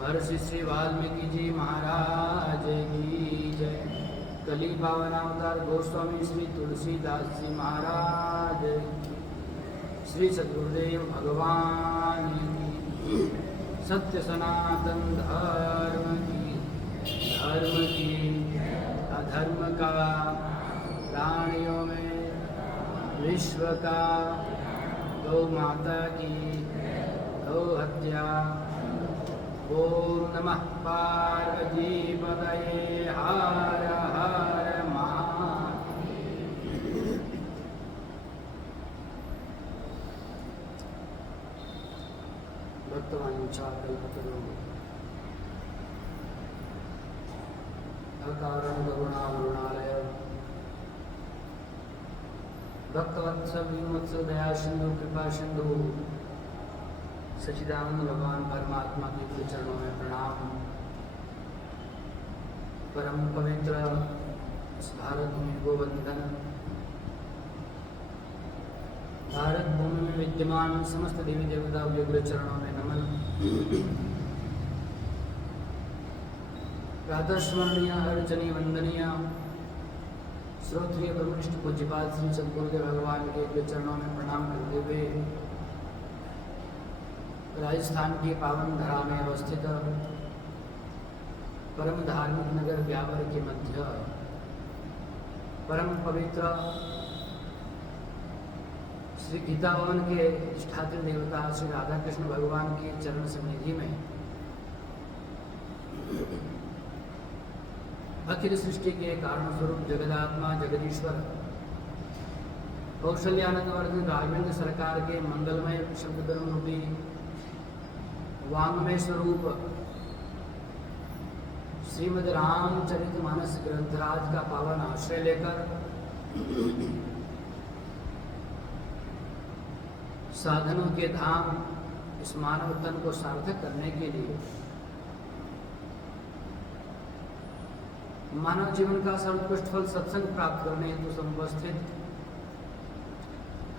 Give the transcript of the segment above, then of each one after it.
महर्षि श्री वाल्मीकि जी महाराज की जय। कली पावन अवतार गोस्वामी श्री तुलसीदास जी महाराज की। श्री सद्गुरुदेव भगवान की। सत्य सनातन धर्म की अधर्म का प्राणियों में विश्व का गौ माता की गौ हत्या। ओम नमः पार्वती पतये हर हर महादेव। भक्तवांछा कल्पतरुः अकारण करुणावरुणालय भक्तवत्सल विमत्सल दया सिंधु कृपा सिंधु सच्चिदानंद भगवान परमात्मा के पूज्य चरणों में प्रणाम। परम पवित्र इस भारत में गोवंदन, भारत भूमि में विद्यमान समस्त देवी देवता के उग्र चरणों में नमन। प्रातः स्मरणीय अर्चनीय वंदनीय श्रोत्रिय ब्रह्मनिष्ठ पूज्यपाद श्री सद्गुरुदेव भगवान के उग्र चरणों में प्रणाम करते हुए राजस्थान की पावन धरा में अवस्थित परम धार्मिक नगर ब्यावर के मध्य परम पवित्र श्री गीता भवन के अधिष्ठात्री देवता श्री राधा कृष्ण भगवान की चरण सन्निधि में अखिल सृष्टि के कारण स्वरूप जगदात्मा जगदीश्वर कौशल्यानंद वर्धन राघवेंद्र सरकार के मंगलमय शब्द धर्म रूपी वांग्मय स्वरूप श्रीमद् रामचरितमानस ग्रंथराज का पावन आश्रय लेकर साधनों के धाम इस मानव तन को सार्थक करने के लिए मानव जीवन का सर्वोत्कृष्ट फल सत्संग प्राप्त करने हेतु समुपस्थित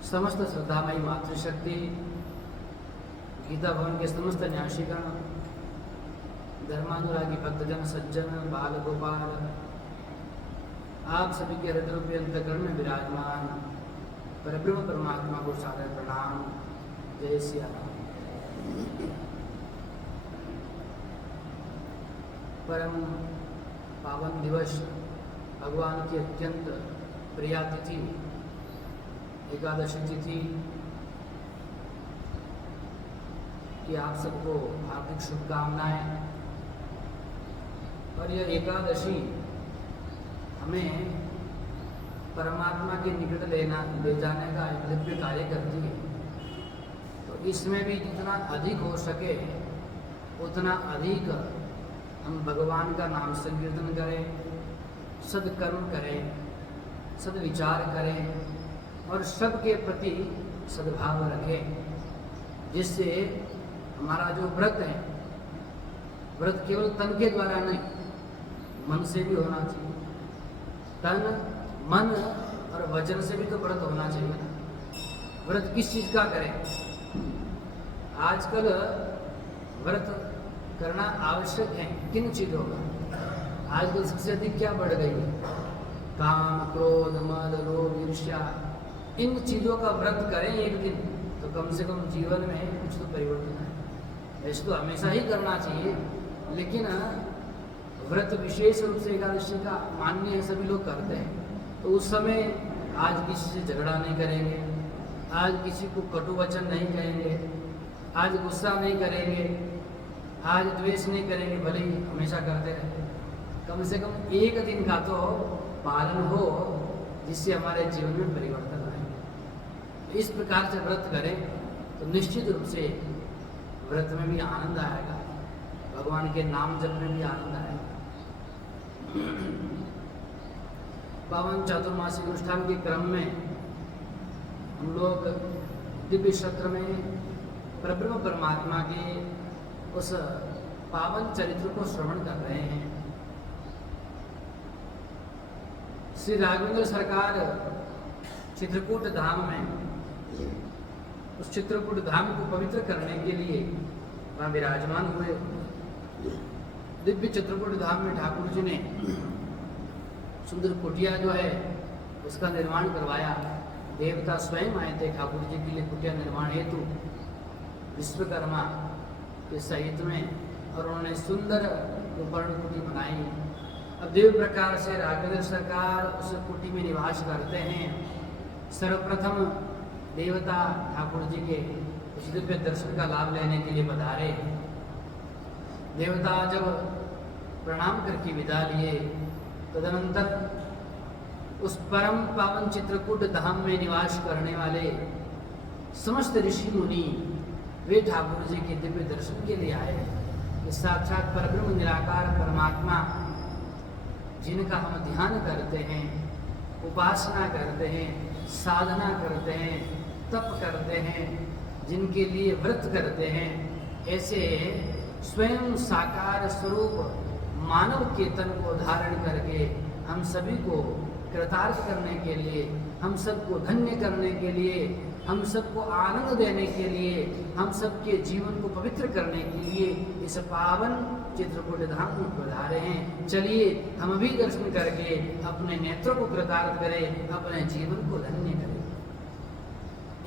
समस्त श्रद्धामयी मातृशक्ति, गीता भवन के समस्त न्यासीगण, धर्मानुरागी भक्तजन, सज्जन, बाल गोपाल, आप सभी के हृदय रूपी अंतःकरण में विराजमान परब्रह्म परमात्मा को सादर प्रणाम। जय सिया राम। परम पावन दिवस, भगवान की अत्यंत प्रिया तिथि एकादशी तिथि कि आप सबको हार्दिक शुभकामनाएं। और यह एकादशी हमें परमात्मा के निकट ले जाने का एक दिव्य कार्य करती है। तो इसमें भी जितना अधिक हो सके उतना अधिक हम भगवान का नाम संकीर्तन करें, सदकर्म करें, सदविचार करें और सबके प्रति सद्भाव रखें, जिससे हमारा जो व्रत है, व्रत केवल तन के द्वारा नहीं, मन से भी होना चाहिए। तन, मन और वचन से भी तो व्रत होना चाहिए। व्रत किस चीज का करें? आजकल व्रत करना आवश्यक है किन चीजों का? आजकल सबसे अधिक क्या बढ़ गई है? काम, क्रोध, मद, लोभ, ईर्ष्या। इन चीजों का व्रत करें एक दिन तो कम से कम जीवन में कुछ तो परिवर्तन है। ऐसे तो हमेशा ही करना चाहिए, लेकिन व्रत विशेष रूप से एकादशी का मान्य है, सभी लोग करते हैं। तो उस समय आज किसी से झगड़ा नहीं करेंगे, आज किसी को कटु वचन नहीं कहेंगे, आज गुस्सा नहीं करेंगे, आज द्वेष नहीं करेंगे, भले ही हमेशा करते रहे। कम से कम एक दिन का तो पालन हो, जिससे हमारे जीवन में परिवर्तन आए। इस प्रकार से व्रत करें तो निश्चित रूप से व्रत में भी आनंद आएगा, भगवान के नाम जप में भी आनंद आएगा। पावन चातुर्मासिक अनुष्ठान के क्रम में हम लोग दिव्य सत्र में परब्रह्म परमात्मा के उस पावन चरित्र को श्रवण कर रहे हैं। श्री राघवेंद्र सरकार चित्रकूट धाम में उस चित्रकूट धाम को पवित्र करने के लिए वहाँ विराजमान हुए। दिव्य चित्रकूट धाम में ठाकुर जी ने सुंदर कुटिया जो है उसका निर्माण करवाया। देवता स्वयं आए थे ठाकुर जी के लिए कुटिया निर्माण हेतु विश्वकर्मा के सहित में, और उन्होंने सुंदर उपर्ण कुटी बनाई। अब दिव्य प्रकार से राघवेंद्र सरकार उस कुटी में निवास करते हैं। सर्वप्रथम देवता ठाकुर जी के उस दिव्य दर्शन का लाभ लेने के लिए पधारे। देवता जब प्रणाम करके विदा लिए, तदनंतर उस परम पावन चित्रकूट धाम में निवास करने वाले समस्त ऋषि मुनि वे ठाकुर जी के दिव्य दर्शन के लिए आए। कि साक्षात परब्रह्म निराकार परमात्मा जिनका हम ध्यान करते हैं, उपासना करते हैं, साधना करते हैं, तप करते हैं, जिनके लिए व्रत करते हैं, ऐसे स्वयं साकार स्वरूप मानव चेतन को धारण करके हम सभी को कृतार्थ करने के लिए, हम सबको धन्य करने के लिए, हम सबको आनंद देने के लिए, हम सबके जीवन को पवित्र करने के लिए इस पावन चित्रकूट धाम में पधारे हैं। चलिए हम भी दर्शन करके अपने नेत्रों को कृतार्थ करें, अपने जीवन को धन्य करें।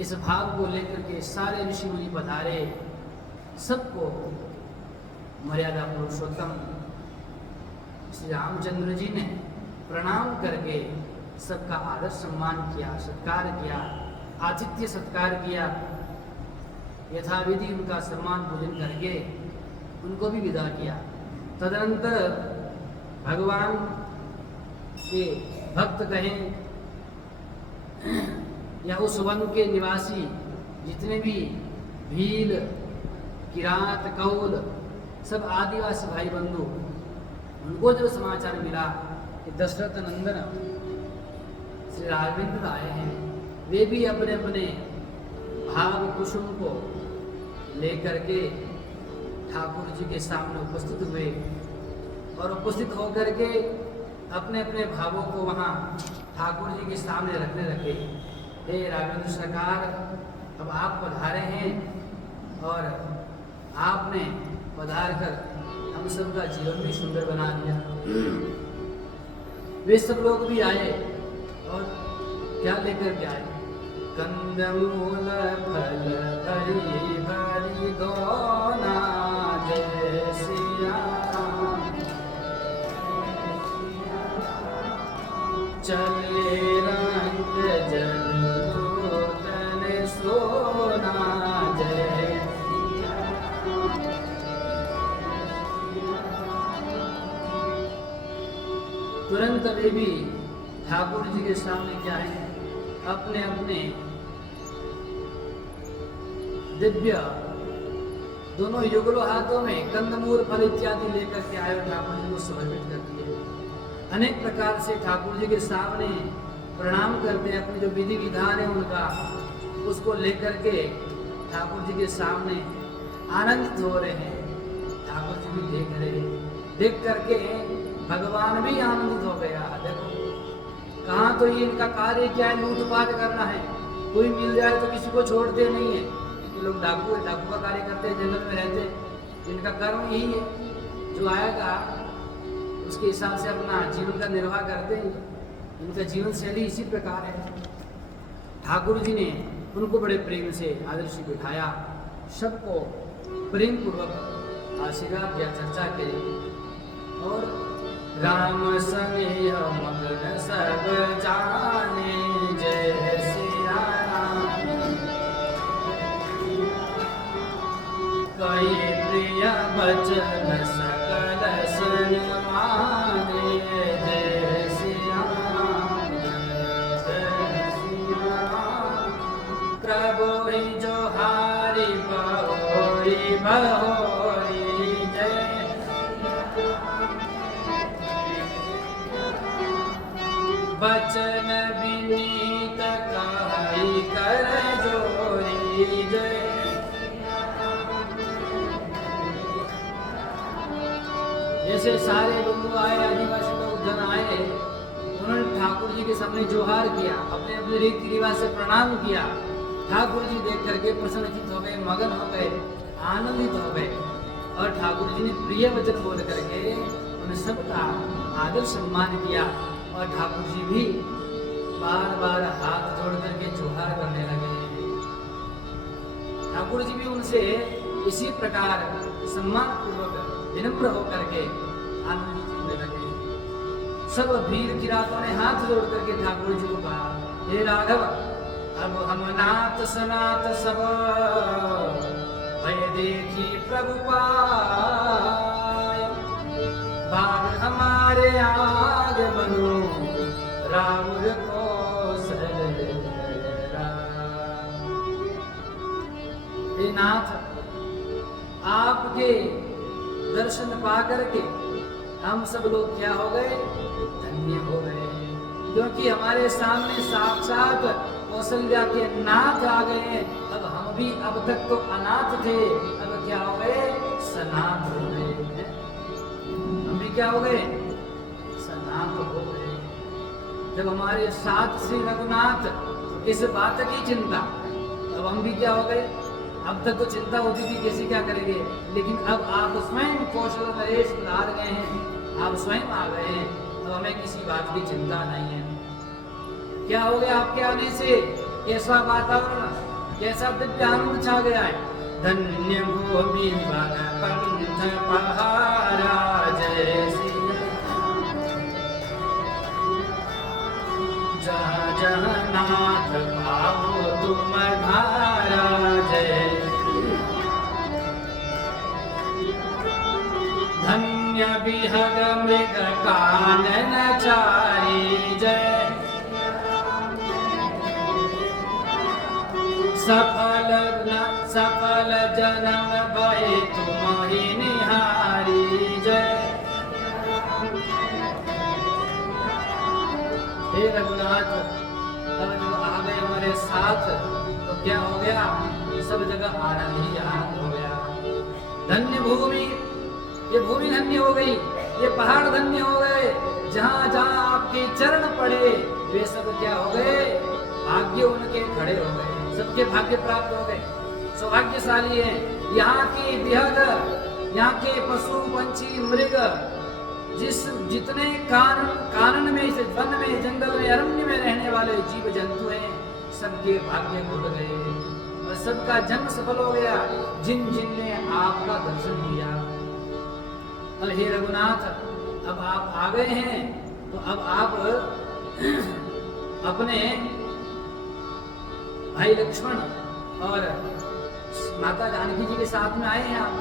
इस भाव को लेकर के सारे ऋषि मुनि पधारे। सबको मर्यादा पुरुषोत्तम श्री रामचंद्र जी ने प्रणाम करके सबका आदर सम्मान किया, सत्कार किया, आतिथ्य सत्कार किया। यथाविधि उनका सम्मान पूजन करके उनको भी विदा किया। तदनंतर भगवान के भक्त कहें या उस वन के निवासी जितने भी भील, किरात, कौल, सब आदिवासी भाई बंधु, उनको जब समाचार मिला कि दशरथ नंदन श्री राघवेंद्र आए हैं, वे भी अपने अपने भाव कुसुम को लेकर के ठाकुर जी के सामने उपस्थित हुए और उपस्थित होकर के अपने अपने भावों को वहाँ ठाकुर जी के सामने रखने लगे। हे राघवेंद्र सरकार, अब आप पधारे हैं और आपने पधार कर हम सबका जीवन भी सुंदर बना दिया। वे सब लोग भी आए और क्या लेकर के आए? कंदमूल फल हरी भरी दोना जय सिया राम, चले रंग जल सोना जय सिया राम। तुरंत वे भी ठाकुर जी के सामने क्या है, अपने अपने दिव्य दोनों युगलों हाथों में कंदमूल फल इत्यादि लेकर के आए और ठाकुर जी को समर्पित कर दिए। अनेक प्रकार से ठाकुर जी के सामने प्रणाम करते हैं, अपने जो विधि विधान है उनका उसको लेकर के ठाकुर जी के सामने आनंदित हो रहे हैं। ठाकुर जी भी देख रहे हैं, देख करके भगवान भी आनंदित हो गया। देखो कहाँ तो ये इनका कार्य क्या है, लूटपाट करना है, कोई मिल जाए तो किसी को छोड़ते नहीं है। ये लोग डाकू है, डाकू का कार्य करते हैं, जंगल में रहते हैं, जिनका कर्म यही है, जो आएगा उसके हिसाब से अपना जीवन का निर्वाह करते हैं। इनका जीवन शैली इसी प्रकार है। ठाकुर जी ने उनको बड़े प्रेम से आदर से बिठाया, सबको प्रेम पूर्वक आशीर्वाद दिया, चर्चा करी और राम स्नेह मगन सब जाने जय सिया राम, कई प्रिय बचन सकल सन माने जय सिया राम, जय सिया राम। प्रभु ही जो हारी बहोरी बहोरी जय, बचन विनीत कहाई कर जोरी जय। जैसे सारे बंधु आए, आदिवासी लोग जन आए, उन्होंने ठाकुर जी के सामने जोहार किया, अपने अपने रीति रिवाज से प्रणाम किया। ठाकुर जी देख करके प्रसन्नचित हो गए, मगन हो गए, आनंदित हो गए। और ठाकुर जी ने प्रिय वचन बोल करके उन सबका आदर सम्मान किया। और ठाकुर जी भी बार बार हाथ जोड़ करके जोहार करने लगे। ठाकुर जी भी उनसे इसी प्रकार सम्मान पूर्वक विनम्र होकर के आनंद लेने लगे। सब वीर किरातों ने हाथ जोड़ करके ठाकुर जी को कहा, हे राघव, अब हम नाथ सनाथ सब भय देखी प्रभु पाय, बाग हमारे आगे बनो रावण को हे नाथ, आपके दर्शन पा करके हम सब लोग क्या हो गए, धन्य हो गए, क्योंकि हमारे सामने साक्षात कौशल्या के नाथ आ गए हैं। अब हम भी अब तक तो अनाथ थे, अब क्या हो गए, सनाथ हो गए। हम भी क्या हो गए, सनाथ हो गए। जब हमारे साथ श्री रघुनाथ इस बात की चिंता, अब हम भी क्या हो गए। अब तक तो चिंता होती थी कैसे क्या करेंगे, लेकिन अब आप स्वयं कौशल नरेश पधार गए हैं, आप स्वयं आ गए हैं, तो हमें किसी बात की चिंता नहीं है। क्या हो गया आपके आने से, कैसा वातावरण, कैसा दिव्य आनंद छा गया है। धन्य भूमि वन पंथ पहारा जय श्री, जहाँ जहाँ नाथ पाओ तुम धारा जय, धन्य विहग मृग कानन चारी जय, सफल जन्म भय तुम्हारी निहारी जय। हे रघुनाथ, अब जब आ गए हमारे साथ तो क्या हो गया, सब जगह आनंद ही आनंद हो गया। धन्य भूमि, ये भूमि धन्य हो गई, ये पहाड़ धन्य हो गए, जहाँ जहाँ आपके चरण पड़े वे सब क्या हो गए, भाग्य उनके खड़े हो गए, सबके भाग्य प्राप्त हो गए, सौभाग्यशाली है। यहाँ की विहग, यहाँ के पशु पंछी मृग, जितने कानन में, इस वन में, जंगल में, अरण्य में रहने वाले जीव जंतु हैं, सबके भाग्य खुल गए और सबका जन्म सफल हो गया, जिन जिन ने आपका दर्शन किया। अब हे रघुनाथ, अब आप आ गए हैं तो अब आप अपने भाई लक्ष्मण और माता जानकी जी के साथ में आए हैं आप,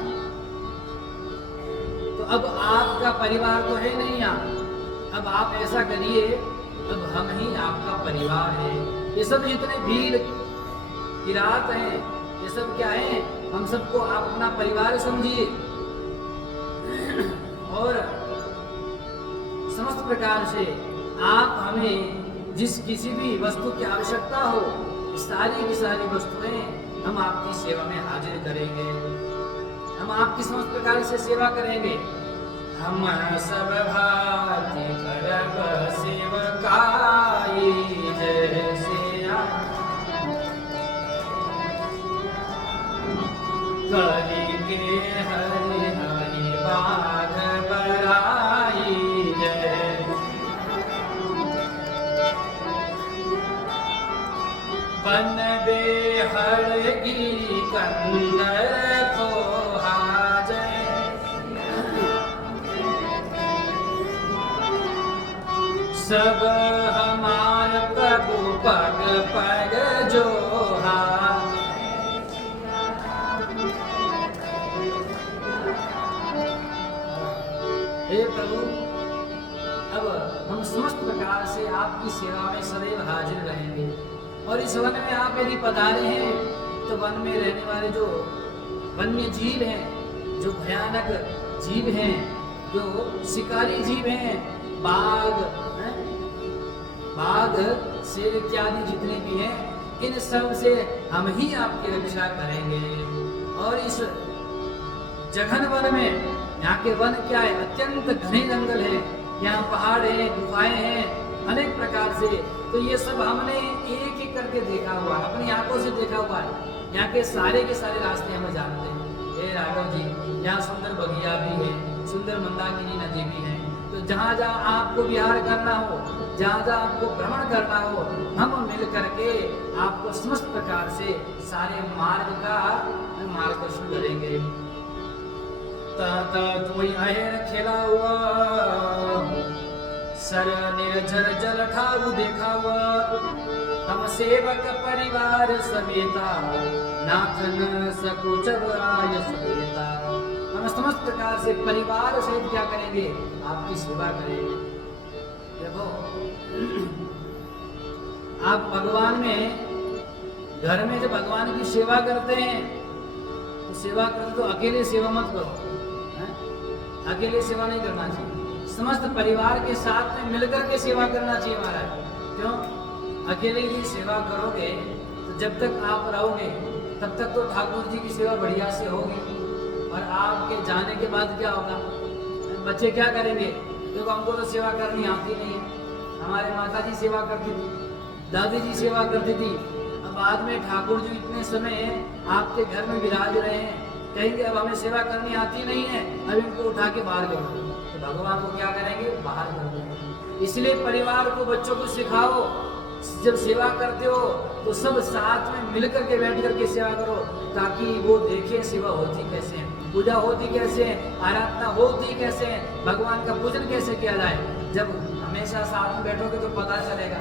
तो अब आपका परिवार तो है नहीं यहाँ। अब आप ऐसा करिए, अब हम ही आपका परिवार है। ये सब जितने वीर किरात हैं, ये सब क्या है, हम सबको आप अपना परिवार समझिए और समस्त प्रकार से आप हमें जिस किसी भी वस्तु की आवश्यकता हो, सारी की सारी वस्तुएं हम आपकी सेवा में हाजिर करेंगे, हम आपकी समस्त प्रकार से सेवा करेंगे। हम सब भांति करब सेवकाई जय सिया, कली के हरि हरि बाघ बढ़ाई जय, बन बेहड़ गिरी कंदर खोहा जय, सब हमार प्रभु पग पग जोहा। हे प्रभु, अब हम समस्त प्रकार से आपकी सेवा में सदैव हाजिर रहेंगे। और इस वन में आप यदि पधारे हैं तो वन में रहने वाले जो वन्य जीव हैं, जो भयानक जीव हैं, जो शिकारी जीव हैं, बाघ शेर इत्यादि जितने भी हैं, इन सब से हम ही आपकी रक्षा करेंगे। और इस जघन वन में, यहाँ के वन क्या है, अत्यंत घने जंगल है, यहाँ पहाड़ है, गुफाएं हैं, अनेक प्रकार से, तो ये सब हमने एक एक करके देखा हुआ है, अपनी आंखों से देखा हुआ है। यहाँ के सारे रास्ते हमें जानते हैं। हे राघव जी, यहाँ सुंदर बगिया भी है, सुंदर मंदाकिनी नदी भी है। तो जहाँ जहाँ आपको विहार करना हो, जहाँ जहाँ आपको भ्रमण करना हो, हम मिल करके आपको समस्त प्रकार से सारे मार्ग का मार्गदर्शन करेंगे। कोई अहेर खेला हुआ, सर निर्जर जल ठाऊ देखा हुआ, हम सेवक परिवार समेता, नाथन सकुचब आय समेता। हम समस्त प्रकार से परिवार सहित क्या करेंगे, आपकी सेवा करेंगे। देखो आप भगवान में, घर में जब भगवान की सेवा करते हैं तो सेवा करते तो अकेले सेवा मत करो, अकेले सेवा नहीं करना चाहिए, समस्त परिवार के साथ में मिलकर के सेवा करना चाहिए महाराज। क्यों? अकेले ही सेवा करोगे तो जब तक आप रहोगे तब तक तो ठाकुर जी की सेवा बढ़िया से होगी, और आपके जाने के बाद क्या होगा, बच्चे क्या करेंगे? देखो हमको तो सेवा करनी आती नहीं है, हमारे माता जी सेवा करती थी, दादी जी सेवा करती थी, अब बाद में ठाकुर जी इतने समय आपके घर में विराज रहे हैं, कहेंगे अब हमें सेवा करनी आती नहीं है, अब इनको उठा के बाहर करो, तो भगवान को क्या करेंगे? बाहर कर देंगे। इसलिए परिवार को, बच्चों को सिखाओ, जब सेवा करते हो तो सब साथ में मिलकर के बैठ करके सेवा करो, ताकि वो देखें सेवा होती कैसे है, पूजा होती कैसे है, आराधना होती कैसे है, भगवान का पूजन कैसे किया जाए। जब हमेशा साथ में बैठोगे तो पता चलेगा,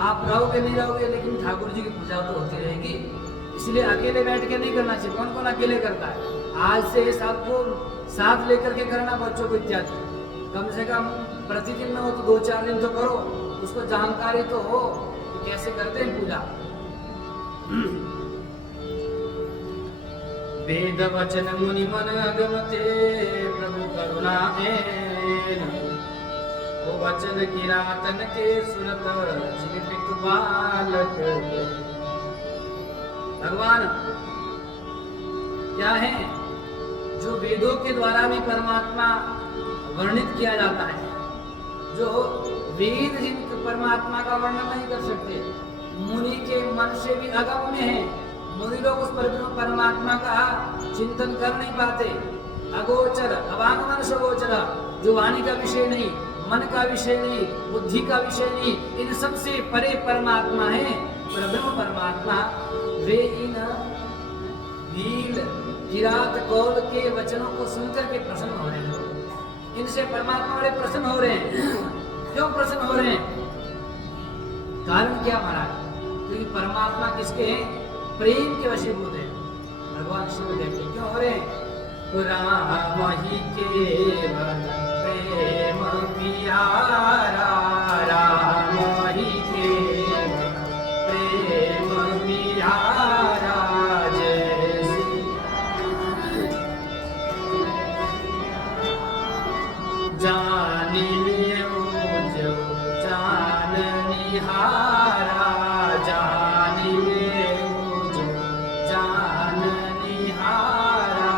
आप रहोगे नहीं रहोगे लेकिन ठाकुर जी की पूजा तो होती रहेगी। इसलिए अकेले बैठ के नहीं करना चाहिए। कौन कौन अकेले करता है? आज से सबको साथ लेकर के करना, बच्चों को इत्यादि, कम से कम प्रतिदिन में हो तो 2-4 दिन तो करो, उसको जानकारी तो हो कि कैसे करते हैं पूजा। वेद वचन मुनि मन अगमते, प्रभु करुणा एन, वो वचन किरातन के सुनत, जीवित बालक। भगवान क्या है? जो वेदों के द्वारा भी परमात्मा वर्णित किया जाता है, जो वेद जिन परमात्मा का वर्णन नहीं कर सकते, मुनि के मन से भी अगम्य है, मुनि लोग उस परमात्मा का चिंतन कर नहीं पाते। अगोचर, अवांगमन से गोचर, जो वाणी का विषय नहीं, मन का विषय नहीं, बुद्धि का विषय नहीं, इन सबसे परे परमात्मा है ब्रह्म परमात्मा। वे इन भील, किरात, कौल के वचनों को सुनकर के प्रसन्न हो रहे हैं, इनसे परमात्मा बड़े प्रसन्न हो रहे हैं। क्यों प्रसन्न हो रहे हैं? कारण क्या महाराज? क्योंकि परमात्मा किसके हैं? प्रेम के वशीभूत है, भगवान शिव देखते। क्यों हो रहे हैं? राम ही केवल प्रेम प्यारा, राम ही केवल प्रेम प्यारा, जैसे जानिए जो जान निहारा, जानिए जो जान निहारा,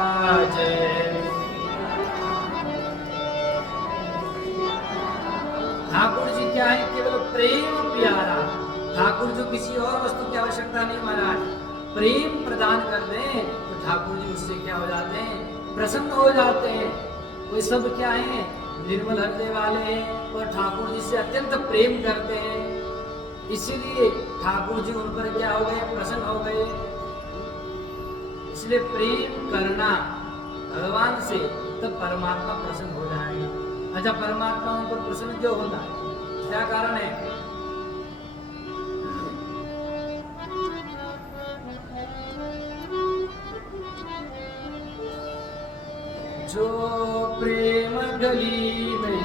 ठाकुर जी क्या है? केवल प्रेम प्यारा। ठाकुर जो किसी और वस्तु की आवश्यकता नहीं महाराज, प्रेम प्रदान कर दें तो ठाकुर जी उससे क्या हो जाते हैं? प्रसन्न हो जाते हैं। वे सब क्या है? निर्मल हृदय वाले हैं और ठाकुर जी से अत्यंत प्रेम करते हैं, इसीलिए ठाकुर जी उन पर क्या हो गए? प्रसन्न हो गए। इसलिए प्रेम करना भगवान से, तब परमात्मा प्रसन्न हो जाएंगे। अच्छा, परमात्मा उन पर प्रसन्न क्यों होता है? क्या कारण है? जो प्रेम गली में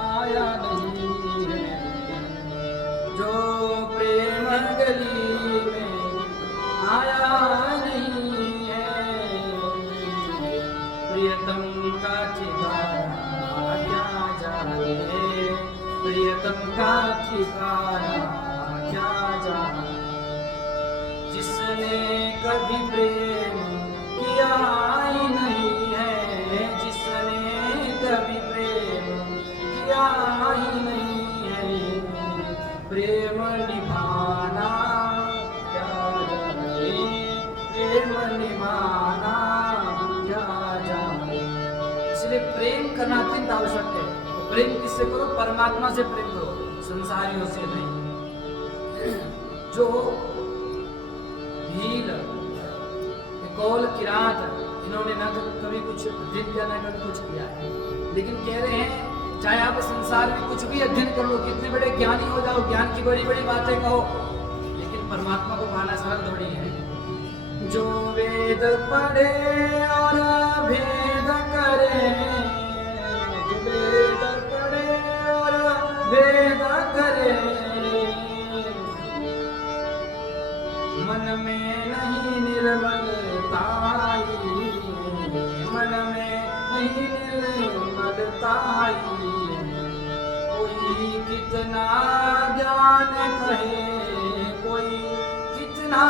आया नहीं है, जो प्रेम गली में आया नहीं है, प्रियतम का ठिकाना क्या जाने, प्रियतम का ठिकाना क्या जाने। जिसने कभी प्रेम किया ही नहीं है, जिसने कभी प्रेम किया ही नहीं है, प्रेम निभाना क्या जाने, प्रेम निभाना इसलिए प्रेम करना अत्यंत आवश्यक है। तो प्रेम किससे करो? परमात्मा से प्रेम करो, संसारियों से नहीं। जो भील, कौल, किरात, इन्होंने न तो कभी कुछ अध्ययन किया, न कभी कुछ किया है, लेकिन कह रहे हैं चाहे आप संसार में कुछ भी अध्ययन कर लो, कितने बड़े ज्ञानी हो जाओ, ज्ञान की बड़ी बड़ी बातें कहो, लेकिन परमात्मा को पाना सरल थोड़ी है। जो वेद पढ़े और भेद करे, जो वेद पढ़े और भेद करे, मन में नहीं निर्मलताई, मन में नहीं निर्मलताई, कोई कितना ज्ञान कहे, कोई कितना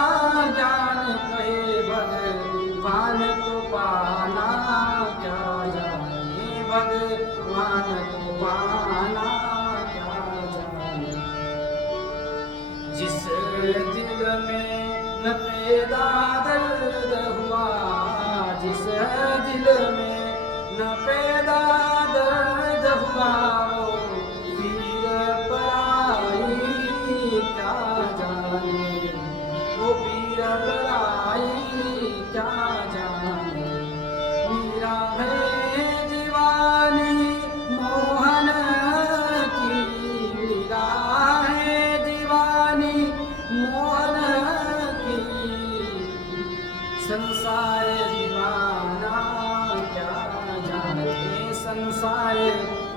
ज्ञान कहे, भगवान को पाना क्या जाने, भगवान को पाना क्या जाने। जिस दिल में न पैदा दर्द हुआ, जिस दिल में न पैदा दर्द हुआ, वो पीर पराई क्या जाने, वो पीर पराई क्या जाने। मीरा है दीवानी मोहन की, मीरा है दीवानी मोहन की, संसार दीवाना क्या जाने, संसार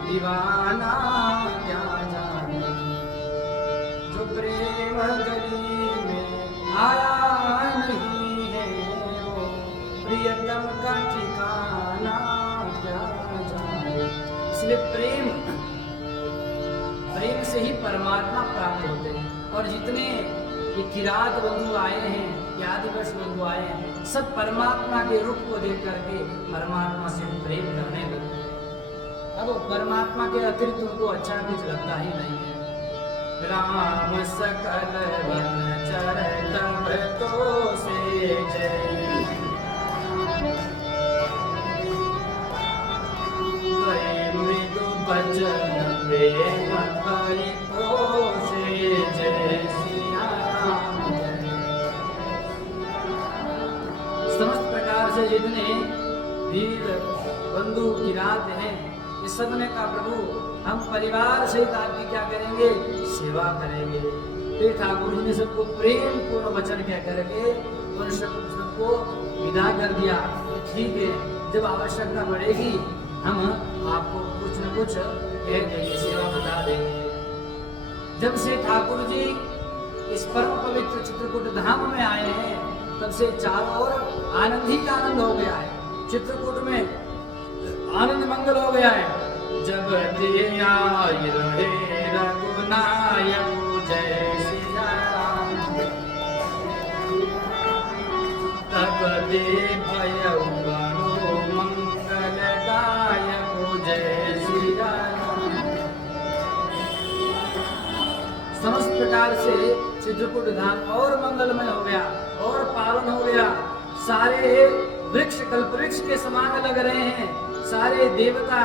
दीवाना क्या जाने। जो प्रेम गली में आया नहीं है, वो प्रियतम का ठिकाना क्या जाने। इसलिए प्रेम से ही परमात्मा प्राप्त होते हैं। और जितने ये किरात बंधु आए हैं, ये आदिवासी बंधु आए हैं, सब परमात्मा के रूप को देख करके परमात्मा से प्रेम करने लगते हैं। अब परमात्मा के अतिरिक्त उनको अच्छा कुछ लगता ही नहीं है। राम सकल वनचर तब तो से जय, गए मृदु बचन प्रेम परिपोषे, जय सिया राम जय। समस्त प्रकार से जितने वीर बंधु किरात हैं, इस सब ने कहा प्रभु हम परिवार सहित आपकी क्या करेंगे, सेवा करेंगे। फिर ठाकुर जी ने सबको प्रेम पूर्ण वचन कह करके उन सबको विदा कर दिया। ठीक है, जब आवश्यकता पड़ेगी हम आपको कुछ न कुछ कह देंगे, सेवा बता देंगे। जब से ठाकुर जी इस परम पवित्र चित्रकूट धाम में आए हैं, तब से चारों ओर आनंद ही आनंद हो गया है। चित्रकूट में आनंद मंगल हो गया है। जब ते आई रहे रघुनायक, जय सिया राम, तब दे भयउ बड़ो मंगलदायक, जय सिया राम। समस्त प्रकार से चित्रकूट धाम और मंगलमय हो गया और पावन हो गया। सारे वृक्ष कल्पवृक्ष के समान लग रहे हैं। सारे देवता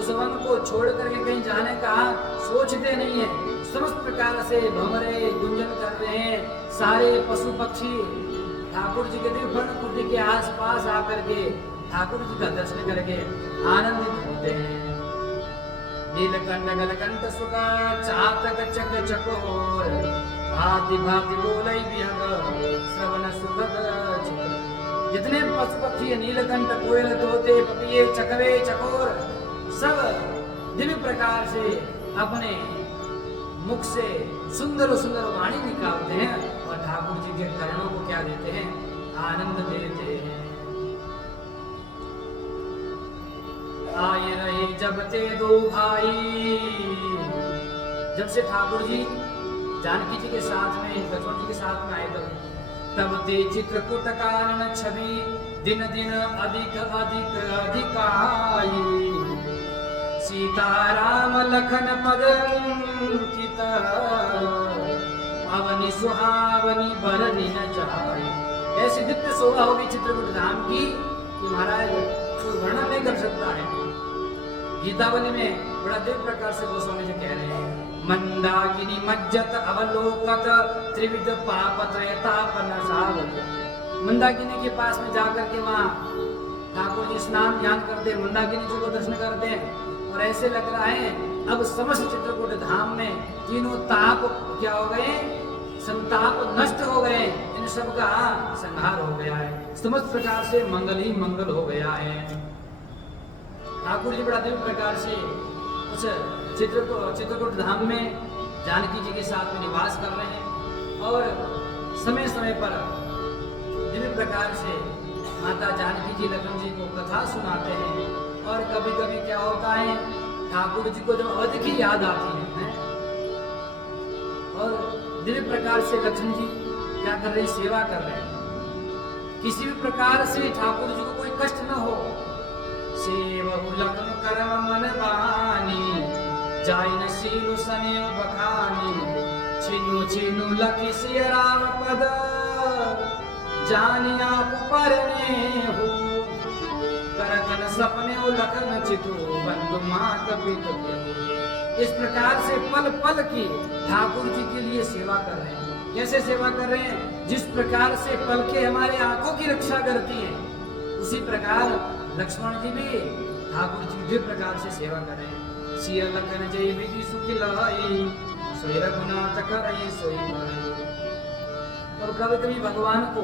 उस वन को छोड़ करके कहीं जाने का सोचते नहीं है। समस्त प्रकार से भंवरे गुंजन कर रहे हैं। सारे पशु पक्षी ठाकुर जी के दिव्य कुटी के आसपास आकर के ठाकुर जी का दर्शन करके आनंदित होते हैं। नीलकंठ गलकंठ सुगा चातक चक चकोर, भांति भांति बोलै बिहग श्रवण सुखद चित। जितने पशु पक्षी नीलकंठ, कोयल, तोते, पपीहे, चकवे, चकोर सब दिव्य प्रकार से अपने मुख से सुंदर सुंदर वाणी निकालते हैं और ठाकुर जी के चरणों को क्या देते हैं, आनंद देते हैं। आए रहे जब ते दो भाई, जब से ठाकुर जी जानकी जी के साथ में, लक्ष्मण जी के साथ में आए तब ते चित्रकूट कानन छवि दिन दिन अधिक अधिक अधिकाई। सीताराम लखन पद अंकित, अवनि सुहावनी बरनी न जाई। ऐसी दिव्य शोभा होगी चित्रकूट धाम की कि महाराज कोई वर्णन नहीं कर सकता है। गीतावली में बड़ा दिव्य प्रकार से गोस्वामी जी कह रहे हैं, मंदाकिनी मज्जत अवलोकत त्रिविध पापत्रयतापन सावत। मंदाकिनी के पास में जाकर के वहाँ ठाकुर जी स्नान ध्यान करते, मंदाकिनी जी को दर्शन करते हैं और ऐसे लग रहा है अब समस्त चित्रकूट धाम में तीनों ताप क्या हो गए, संताप नष्ट हो गए, इन सब का संहार हो गया है, समस्त प्रकार से मंगल ही मंगल हो गया है। ठाकुर जी बड़ा दिव्य प्रकार से उस चित्रकूट धाम में जानकी जी के साथ में निवास कर रहे हैं और समय समय पर दिव्य प्रकार से माता जानकी जी लखन जी को कथा सुनाते हैं। और कभी कभी क्या होता है, ठाकुर जी को जब अवध की याद आती है और दिव्य प्रकार से लक्ष्मण जी क्या कर रहे हैं, सेवा कर रहे हैं, किसी भी प्रकार से ठाकुर जी को कोई कष्ट न हो, सेवहु लखन करम मन बानी, जाय न सीलु सनेव बखानी, छिनु छिनु लखि सिय राम पद, जानिया परने हो, करतन सपने लखन चितु बंधु मात पितु। इस प्रकार से पल पल की ठाकुर जी के लिए सेवा कर रहे हैं। कैसे सेवा कर रहे हैं, जिस प्रकार से पलकें हमारे आंखों की रक्षा करती हैं, उसी प्रकार लक्ष्मण जी भी ठाकुर जी दिव्य प्रकार से सेवा कर रहे हैं। सिय लखन जय विधि सुखी लाई, सोई रघुनाथ करई सोई भरई। तो कभी कभी भगवान को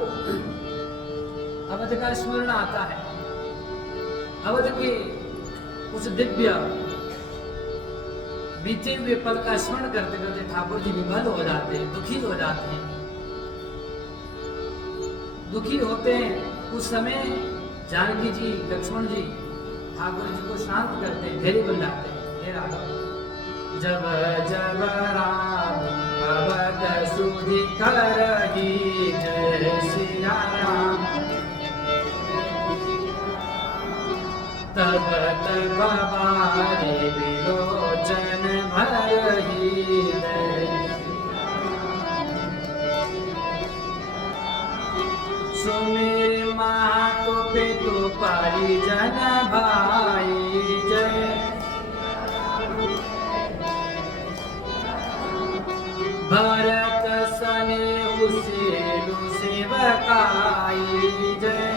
अवध का स्मरण आता है, अवध के उस दिव्य बीते हुए पल का स्मरण करते करते ठाकुर जी विभल हो जाते हैं, दुखी हो जाते हैं। दुखी होते हैं उस समय जानकी जी लक्ष्मण जी ठाकुर जी को शांत करते हैं, धैर्य बन जाते हैं। हे राघव जब जब राम अवध सुधि करही, जय सिया राम तब तब बारे विलोचन भरही, सुमेर मातु पितु परिजन भाई, जय भरत सनेहु सेनु सेवकाई, जय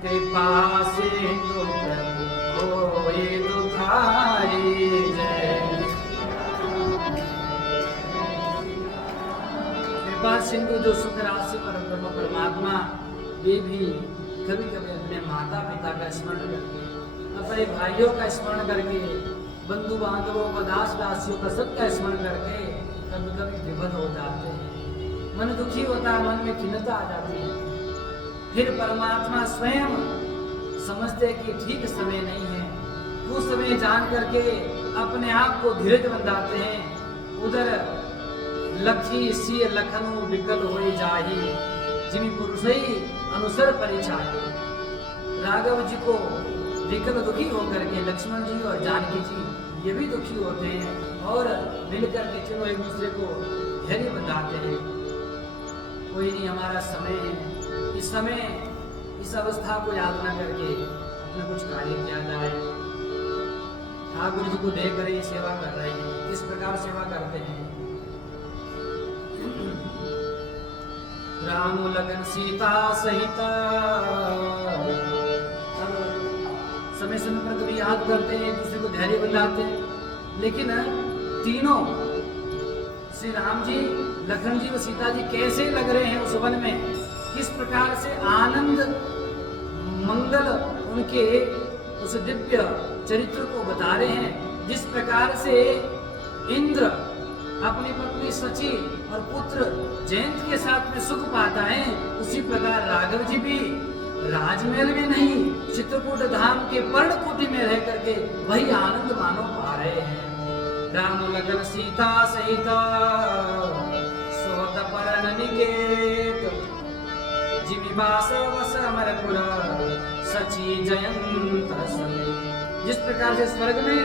कृपा सिंधु प्रभु होए दुखारी, जय कृपा सिंधु जो सुख राशि पर ब्रह्म परमात्मा, वे भी कभी कभी अपने माता पिता का स्मरण करके, अपने भाइयों का स्मरण करके, बंधु बांधवों का दास दासियों का सबका स्मरण करके कभी कभी विभल हो जाते हैं, मन दुखी होता है, मन में खिन्नता आ जाती है। फिर परमात्मा स्वयं समझते कि ठीक समय नहीं है, उस समय जान करके अपने आप को धीरज बंधाते हैं। उधर लखी सिय लखनु विकल होई जाही, जिमि पुरुषई अनुसर परिचाही। राघव जी को विकल दुखी होकर के लक्ष्मण जी और जानकी जी ये भी दुखी होते हैं और मिलकर के तीनों एक दूसरे को धैर्य बंधाते हैं। कोई नहीं, हमारा समय है, इस समय इस अवस्था को याद न करके अपने कुछ कार्य किया जाए। ठाकुर जी को देकर ही सेवा कर रहे हैं, इस प्रकार सेवा करते हैं। राम लगन सीता सहित, समय समय पर कभी याद करते हैं, दूसरे को धैर्य बंधाते हैं। लेकिन तीनों श्री राम जी, लखन जी व सीता जी कैसे लग रहे हैं उस वन में, किस प्रकार से आनंद मंगल उनके उस दिव्य चरित्र को बता रहे हैं। जिस प्रकार से इंद्र अपनी पत्नी सची और पुत्र जयंत के साथ में सुख पाता है, उसी प्रकार राघव जी भी राजमहल में नहीं, चित्रकूट धाम के पर्णकुटी में रह करके वही आनंद मानो पा रहे हैं। राम लगन सीता सहित सोत परन निकेत, जिमि बास वस अमरपुर सची जयंत समेत। जिस प्रकार से स्वर्ग में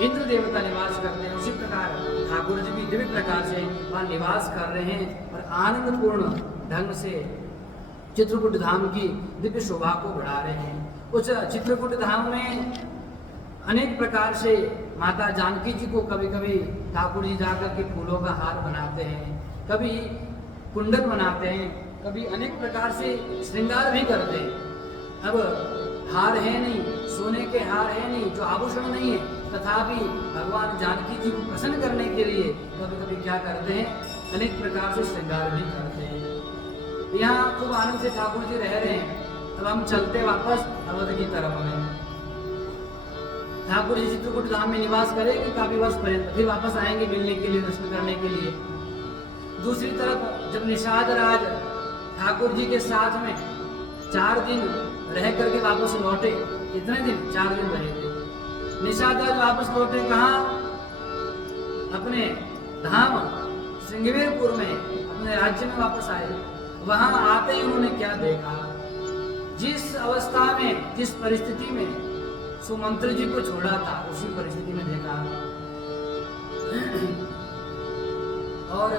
इंद्र देवता निवास करते हैं, उसी प्रकार ठाकुर जी भी दिव्य प्रकार से वहाँ निवास कर रहे हैं और आनंदपूर्ण ढंग से चित्रकूट धाम की दिव्य शोभा को बढ़ा रहे हैं। उस चित्रकूट धाम में अनेक प्रकार से माता जानकी जी को कभी कभी ठाकुर जी जाकर के फूलों का हार बनाते हैं, कभी कुंडल बनाते हैं, कभी अनेक प्रकार से श्रृंगार भी करते हैं। अब हार है नहीं, सोने के हार है नहीं, जो आभूषण नहीं है, तथापि भगवान जानकी जी को प्रसन्न करने के लिए कभी कभी क्या करते हैं, अनेक प्रकार से श्रृंगार भी करते हैं। यहाँ खूब आनंद से ठाकुर जी रह रहे हैं। अब हम चलते वापस अवध की तरफ में। ठाकुर जी चित्रकूट धाम में निवास करेंगे काफी वर्ष पर्यंत, फिर वापस आएंगे मिलने के लिए, दर्शन करने के लिए। दूसरी तरफ जब निषाद राज ठाकुर जी के साथ में 4 दिन रह करके वापस लौटे, कितने दिन? 4 दिन रहे थे। निषाद राज वापस लौटे कहाँ? अपने धाम श्रृंगवेरपुर में, अपने राज्य में वापस आए। वहां आते ही उन्होंने क्या देखा, जिस अवस्था में, जिस परिस्थिति में सुमंत्र जी को छोड़ा था, उसी परिस्थिति में देखा। और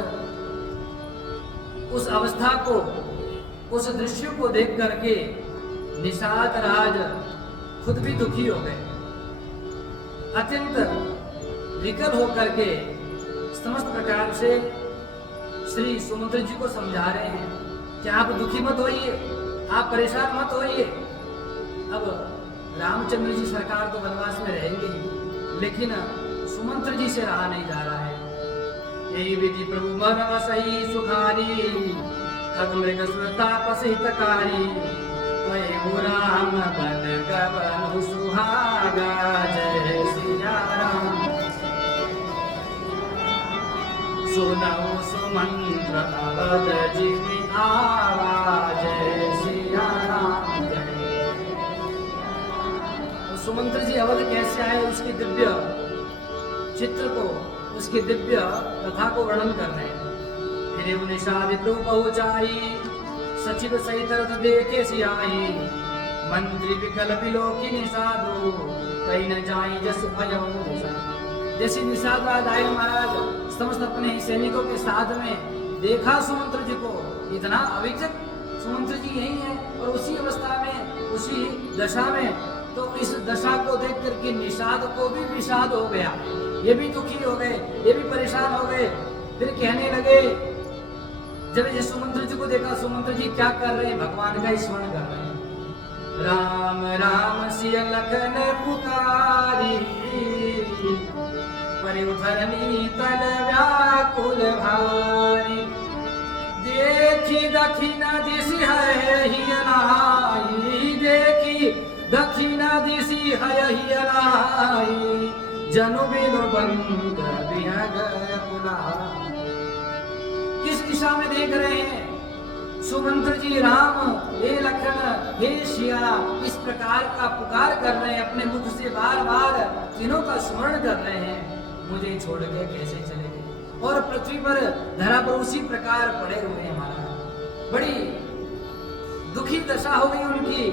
उस अवस्था को, उस दृश्य को देख करके निषाद राज खुद भी दुखी हो गए, अत्यंत विकल होकर के समस्त प्रकार से श्री सुमंत्र जी को समझा रहे हैं कि आप दुखी मत होइए, आप परेशान मत होइए। अब रामचंद्र जी सरकार तो वनवास में रहेंगे ही, लेकिन सुमंत्र जी से रहा नहीं जा रहा है। यही विधि प्रभु मन सही सुखारी, खग मृग सुरताप हितकारी, राम बन गवन सुहागा, जय सिया राम। सुनौ सुमंत्र अवध जिमि आवा, जय सिया राम जय। सुमंत्र जी अवध कैसे आए, उसकी दिव्य चित्र को, उसकी दिव्य कथा को वर्णन कर रहे हैं। फिर निषाद प्रभु पहुंचाई, सचिव सहित रथ देखे सियाई, मंत्री विकल बिलोकी निषादो, कहीं न जाई जस भयौ निषाद। जैसे निषाद राज आए महाराज, समस्त अपने सैनिकों के साथ में देखा सुमंत्र जी को, इतना अविचक सुमंत्र जी यही है, और उसी अवस्था में, उसी दशा में, तो इस दशा को देख करके निषाद को भी विषाद हो गया, ये भी दुखी हो गए, ये भी परेशान हो गए। फिर कहने लगे, जब ये सुमंत्र जी को देखा, सुमंत्र जी क्या कर रहे हैं, भगवान का स्मरण कर रहे हैं। राम राम सिय लखन पुकारी, परिधरनी तल व्याकुल भारी, देखी दक्षिण दिशि है हियनाई, देखी दक्षिण दिशि है हियनाई, जनु बिनु बंग बिहग पुलाई। किस दिशा में देख रहे हैं? सुमंत्र जी राम, हे लखन, हे सिया, इस प्रकार का पुकार कर रहे हैं, अपने मुख से बार बार तीनों का स्मरण कर रहे हैं। मुझे छोड़ के कैसे चले गए, और पृथ्वी पर, धरा पर उसी प्रकार पड़े हुए हैं महाराज। बड़ी दुखी दशा हो गई उनकी,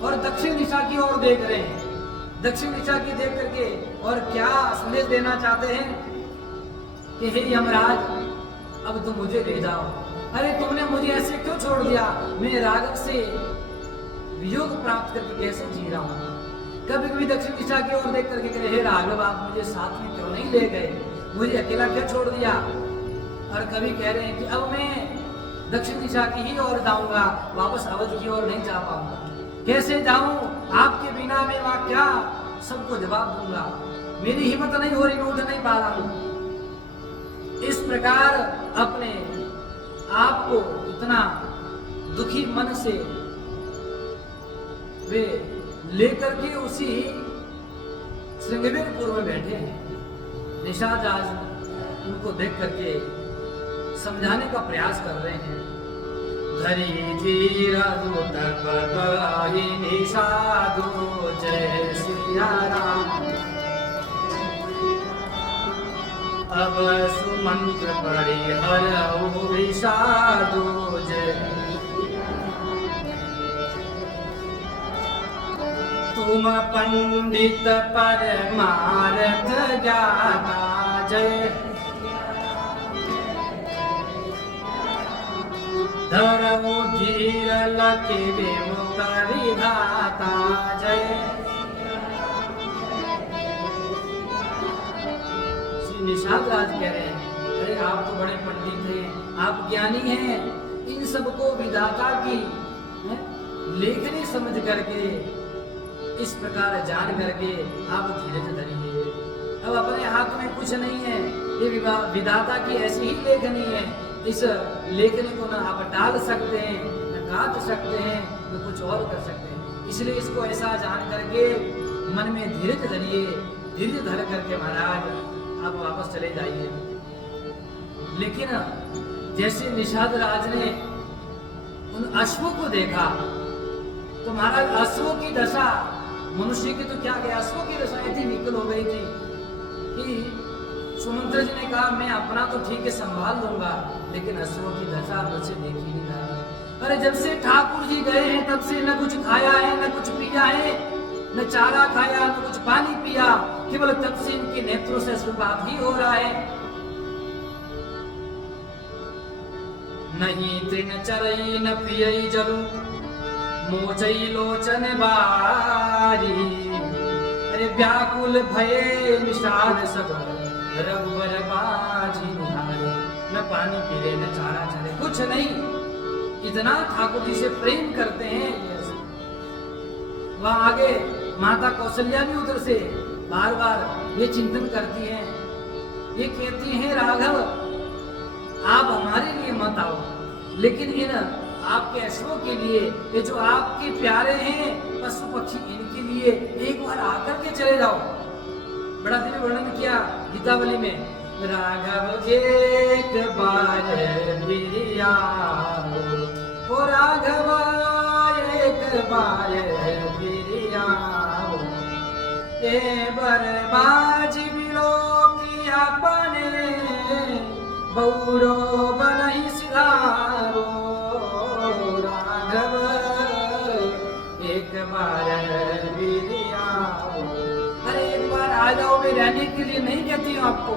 और दक्षिण दिशा की ओर देख रहे हैं। दक्षिण दिशा की देख करके और क्या संदेश देना चाहते हैं कि हे यमराज, अब तुम मुझे ले जाओ। अरे तुमने मुझे ऐसे क्यों छोड़ दिया, मैं राघव से वियोग प्राप्त करके कैसे जी रहा हूँ। कभी कभी दक्षिण दिशा की ओर देख करके कहे, हे राघव, आप मुझे साथ में क्यों नहीं ले गए, मुझे अकेला क्यों छोड़ दिया। और कभी कह रहे हैं कि अब मैं दक्षिण दिशा की ही ओर जाऊंगा, वापस अवध की ओर नहीं जा पाऊंगा। कैसे जाऊं, आपके बिना मैं वहां क्या सबको जवाब दूंगा, मेरी हिम्मत नहीं हो रही, मैं उठ नहीं पा रहा हूं। इस प्रकार अपने आप को इतना दुखी मन से वे लेकर के उसी श्रृंगवेरपुर में बैठे हैं। निषाद राज उनको देख करके समझाने का प्रयास कर रहे हैं। धरी धीर तब गाहि निषादो, जय सिया राम। अब सुमंत्र परिहरऊ विषादो, जय। तुम पंडित परमार्थ ज्ञाता, जय। धरऊ धीर लखि विमुख विधाता जय। श्री निषाद राज कह रहे हैं, अरे आप तो बड़े पंडित हैं, आप ज्ञानी हैं, इन सबको विधाता की लेखनी समझ करके, इस प्रकार जान करके आप धीरज धरिए। अब अपने हाथ में कुछ नहीं है, ये विधाता की ऐसी ही लेखनी है। इस लेखनी को ना आप डाल सकते हैं, न काट सकते हैं, न कुछ और कर सकते हैं। इसलिए इसको ऐसा जान करके मन में धीरज धरिए। धीरज धर करके महाराज आप वापस चले जाइए। लेकिन जैसे निषाद राज ने उन अश्वों को देखा तो महाराज अश्वों की दशा, मनुष्य की तो क्या गया, अश्वों की दशा इतनी विकल हो गई थी कि सुमंत्र जी ने कहा मैं अपना तो ठीक है संभाल लूंगा, लेकिन अश्वों की दशा मुझसे देखी नहीं रहा। अरे जब से ठाकुर जी गए हैं तब से न कुछ खाया है, न कुछ पिया है, न चारा खाया, न कुछ पानी पिया, केवल तब से इनके नेत्रों से अश्रुपात ही हो रहा है। नहीं तृण चरई न पियई जलु, मोचई लोचन बारी। अरे व्याकुल भये निषाद सब, रघुबर बाजी निहारे। न पानी पी रहे, न चारा चले, कुछ नहीं। इतना ठाकुर जी से प्रेम करते हैं। वहां आगे माता कौशल्या भी उधर से बार बार ये चिंतन करती हैं, ये कहती हैं राघव आप हमारे लिए मत आओ, लेकिन इन आपके अश्वों के लिए, ये जो आपके प्यारे हैं पशु पक्षी, इनके लिए एक बार आकर के चले जाओ। बड़ा दिव्य वर्णन किया गीतावली में, राघव एक बार फिर आओ, ओ राघव एक बार फिर आओ। ए बरबाज बिलो की अपने, बौरो बनहि सिधारो। राघव एक बार फिर आओ। अरे एक बार आ जाओ, मैं रहने के लिए नहीं कहती हूँ आपको,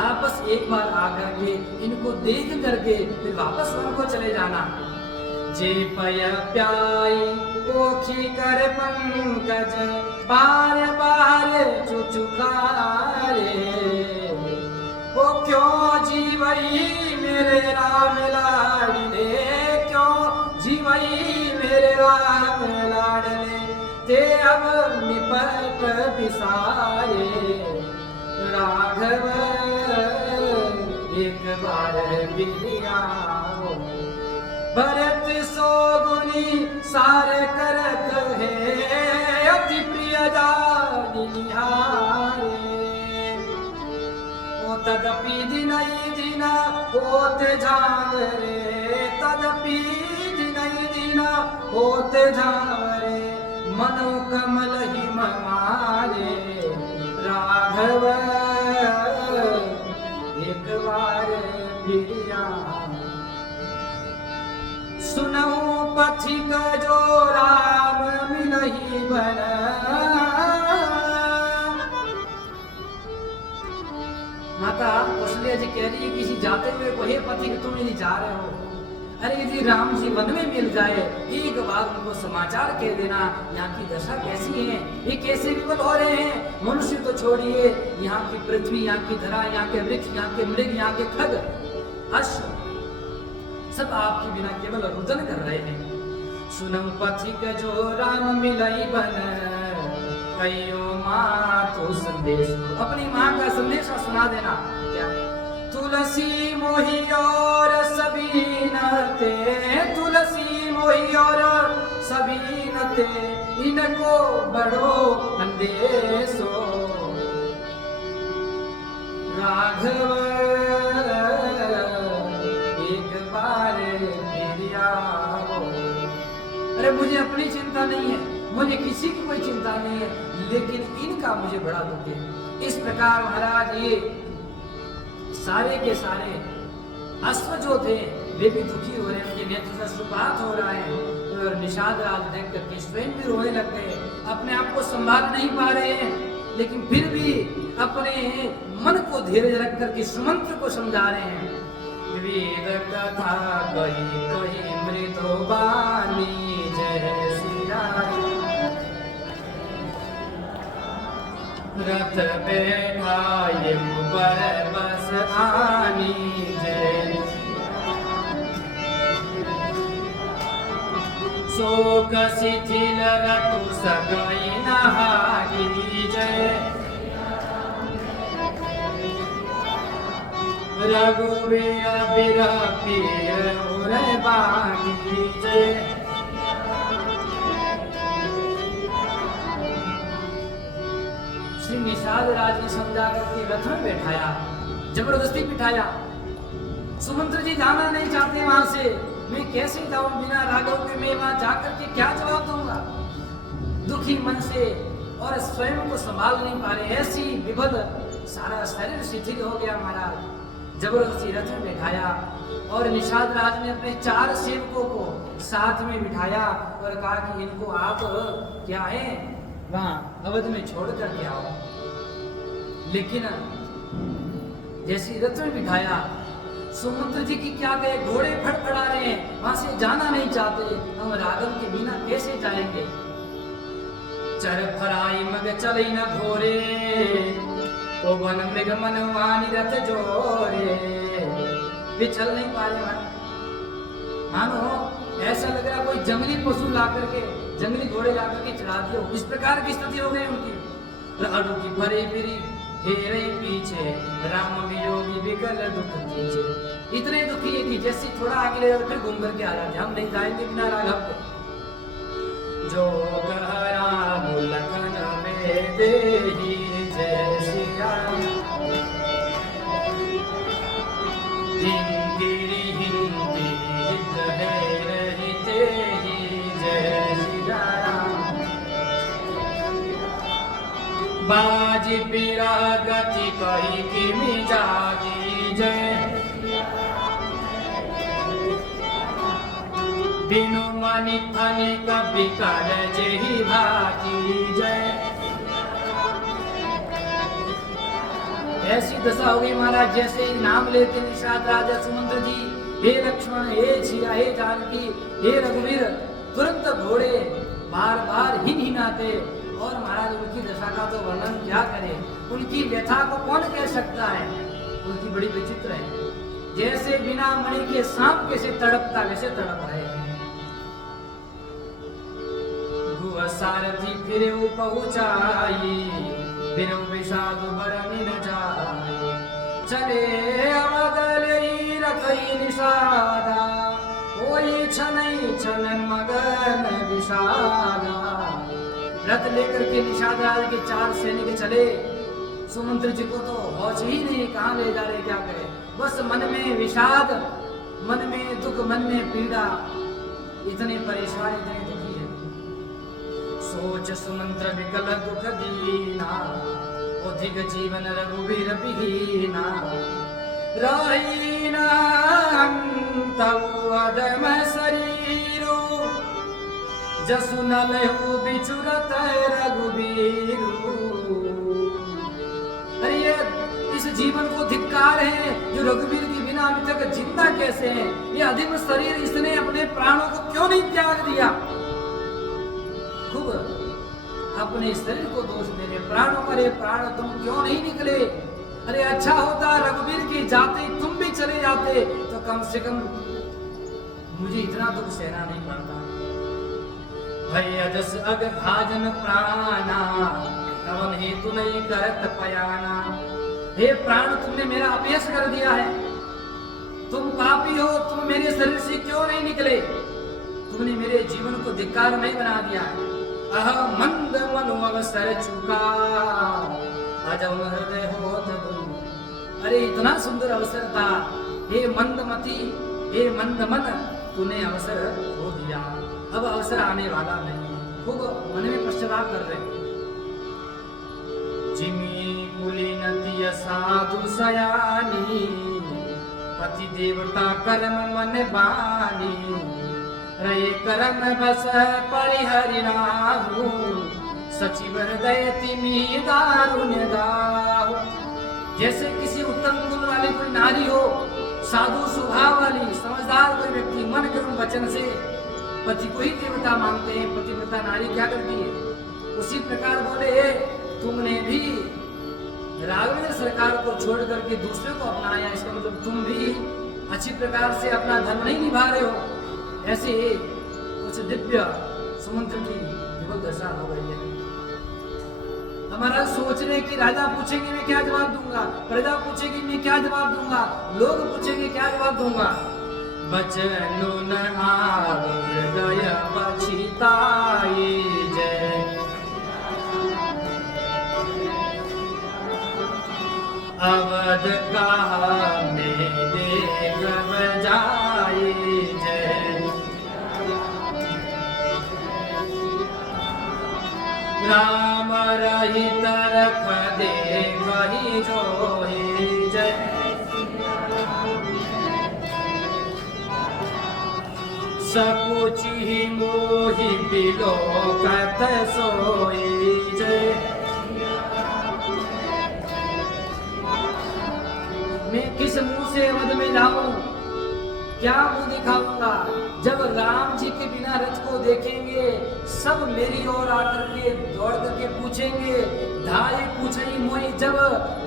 आप बस एक बार आकर के इनको देख करके फिर वापस उनको चले जाना। जे पय प्याई ओखी कर पंकज, बार बार चुचुकारे। ओ क्यों जीवई मेरे राम लाडले, क्यों जीवई मेरे राम लाडले। ते अब निपट बिसारे, राघव एक बार फिर आओ। भरत सोगुनी सार करत है, अति प्रिय जानी निहारे। ओ तदपि दिनई दिना होत जान रे, तदपि दिनई दिना होत जान रे। मनो कमल ही मारे, राघव एक बार फिर आओ। सुनऊ पथिक जो राम मिलहि बन। माता कौशल्या जी कह रही है किसी जाते हुए को, हे पथिक तुम यदि जा रहे हो, अरे यदि राम जी वन में मिल जाए, एक बार उनको समाचार कह देना यहाँ की दशा कैसी है, ये कैसे विपद हो रहे हैं। मनुष्य तो छोड़िए, यहाँ की पृथ्वी, यहाँ की धरा, यहाँ के वृक्ष, यहाँ के मृग, यहाँ के खग, अश्व, सब आपके बिना केवल रुदन कर रहे हैं। सुनम पथिक जो राम मिलई बन, कहियो माँ तो संदेश, अपनी माँ का संदेश सुना देना। क्या तुलसी मोही और सभी नते, तुलसी मोही और सभी नते, इनको बड़ो अंदेशो। राघव एक बार फिर आओ। अरे मुझे अपनी चिंता नहीं है, मुझे किसी की कोई चिंता नहीं है, लेकिन इनका मुझे बड़ा दुख है। इस प्रकार महाराज ये सारे के सारे अश्व जो थे वे भी दुखी हो रहे हैं, उनके नेत्र से अश्रुपात हो रहा है। और निषाद राज देख करके स्वयं भी रोने लग गए, अपने आप को संभाल नहीं पा रहे हैं, लेकिन फिर भी अपने मन को धीरज रख करके सुमंत्र को समझा रहे हैं। वेद कथा कही कही मृदुबानी जय श्री राम। रथ बैठाए ऊपर बस आनी जय। शोक शिथिल रतु सगई नहागी जय। रघुवीर बिरह पीर उरे बागी जय। श्री निषाद राज ने समझा करके रथ में बैठाया, जबरदस्ती बिठाया। सुमंत्र जी जाना नहीं चाहते वहां से। मैं कैसे जाऊं बिना राघव के? मैं वहां जाकर के क्या जवाब दूंगा? दुखी मन से और स्वयं को संभाल नहीं पा रहे, ऐसी विभद, सारा शरीर शिथिल हो गया महाराज। जबरदस्ती रथ में बैठाया और निषाद राज ने अपने 4 सेवकों को साथ में बिठाया और कहा कि इनको आप क्या है वहां अवध में छोड़ कर के आओ। लेकिन जैसे रथ में बिठाया, सुमंत्र जी की क्या गए, घोड़े फड़फड़ा रहे हैं, वहां से जाना नहीं चाहते। हम राघव के बिना कैसे जाएंगे? चर फराई मग चले न घोरे, तो वन मृग मनवानी रथ जोरे। वे चल नहीं पा रहे मानो ऐसा लग रहा कोई जंगली पशु ला करके, जंगली घोड़े ला करके चढ़ा दिया। इस प्रकार की स्थिति हो गई उनकी। लाडू की भरी फिरी हेरे पीछे, राम वियोगी विकल दुख दीजे। इतने दुखी है कि जैसे थोड़ा आगे ले फिर घूम करके आ जाते, हम नहीं जाएंगे बिना राघव के। जो राम लखन में देही जय श्री राम। हिंदी हिंदी हित है रहते ही जय श्री राम। बाजी पीरा गति कही की मिजाजी जय। बिनु मनि फनि कपि कर जेहि भागी जय। ऐसी दशा हो गई महाराज, जैसे ही नाम लेते निषाद राजा सुमंत्र जी, हे लक्ष्मण, हे सिया, हे जानकी, हे रघुवीर, तुरंत घोड़े बार बार हिनहिनाते। और महाराज उनकी दशा का तो वर्णन क्या करें, उनकी व्यथा को कौन कह सकता है। उनकी बड़ी विचित्र है, जैसे बिना मणि के सांप कैसे तड़पता वैसे तड़प रहे हैं। सारथी फिर पहुंचाई, फिर विषाद बरनी न जाई। चले अवगलई रखई निषादा, कोई छनई छन मगन विषादा। रथ लेकर के निषाद राज के 4 सैनिक चले। सुमंत्र जी को तो होश ही नहीं, कहाँ ले जा रहे, क्या करे। बस मन में विषाद, मन में दुख, मन में पीड़ा, इतने परेशान, इतने दुखी है। सोच सुमंत्र विकल दुख दीना, अधिक जीवन रघुवीर बिहीना। रहीना तऊ अदम शरीरो, जसु न लहु बिछुरत रघुवीरू। अरे ये इस जीवन को धिक्कार है जो रघुवीर के बिना अभी तक जिंदा कैसे है। ये अधीम शरीर, इसने अपने प्राणों को क्यों नहीं त्याग दिया। खूब अपने शरीर को दोष दे रहे, प्राणों पर प्राण तुम क्यों नहीं निकले। अरे अच्छा होता रघुवीर की जाते तुम भी चले जाते, तो कम से कम मुझे इतना दुख सहना नहीं पड़ता। भैया जस अग भाजन प्राणा, कवन हेतु नहीं करत पयाना। हे प्राण, तुमने मेरा अपयश कर दिया है। तुम पापी हो, तुम मेरे शरीर से क्यों नहीं निकले। तुमने मेरे जीवन को धिक्कार नहीं बना दिया है। अह मंद मनु अवसर चुका, अजम हृदय होत तुम। अरे इतना सुंदर अवसर था, हे मंदमती, हे मंद मन, तूने अवसर खो दिया। अब अवसर आने वाला नहीं। खूब मन में पश्चाताप कर रहे। जिमी कुलीनतिय साधु सयानी, पति देवता कर्म मन बानी। रहे कर्म बस परिहरि नाहु, सचिव हृदय तिमी दारुण्य दाहु। जैसे किसी उत्तम गुण वाली कोई नारी हो, साधु स्वभाव वाली समझदार कोई व्यक्ति मन कर्म वचन से पति को ही देवता मानते हैं, पतिव्रता नारी क्या करती है। उसी प्रकार बोले तुमने भी राघवेंद्र सरकार को छोड़ करके दूसरे को अपनाया, इसका मतलब तुम भी अच्छी प्रकार से अपना धर्म नहीं निभा रहे हो। ऐसे कुछ दिव्य सुमंत्र की विभुल दशा हो गई है। हमारा सोचने की राजा पूछेंगे मैं क्या जवाब दूंगा, प्रजा पूछेगी मैं क्या जवाब दूंगा, लोग पूछेंगे क्या जवाब दूंगा। बचनु न आव हृदय पछिताई जय, अवध कहा मेरे गव जाई जय, राम रहित रख दे कही जोहि जय, सकुचि मोहि बिलोकत सोई जय। मैं किस मुंह से अवध में जाऊं, क्या मुंह दिखाऊंगा। जब राम जी के बिना रथ को देखेंगे सब मेरी ओर आकर के दौड़ करके पूछेंगे धाई पूछई मोई। जब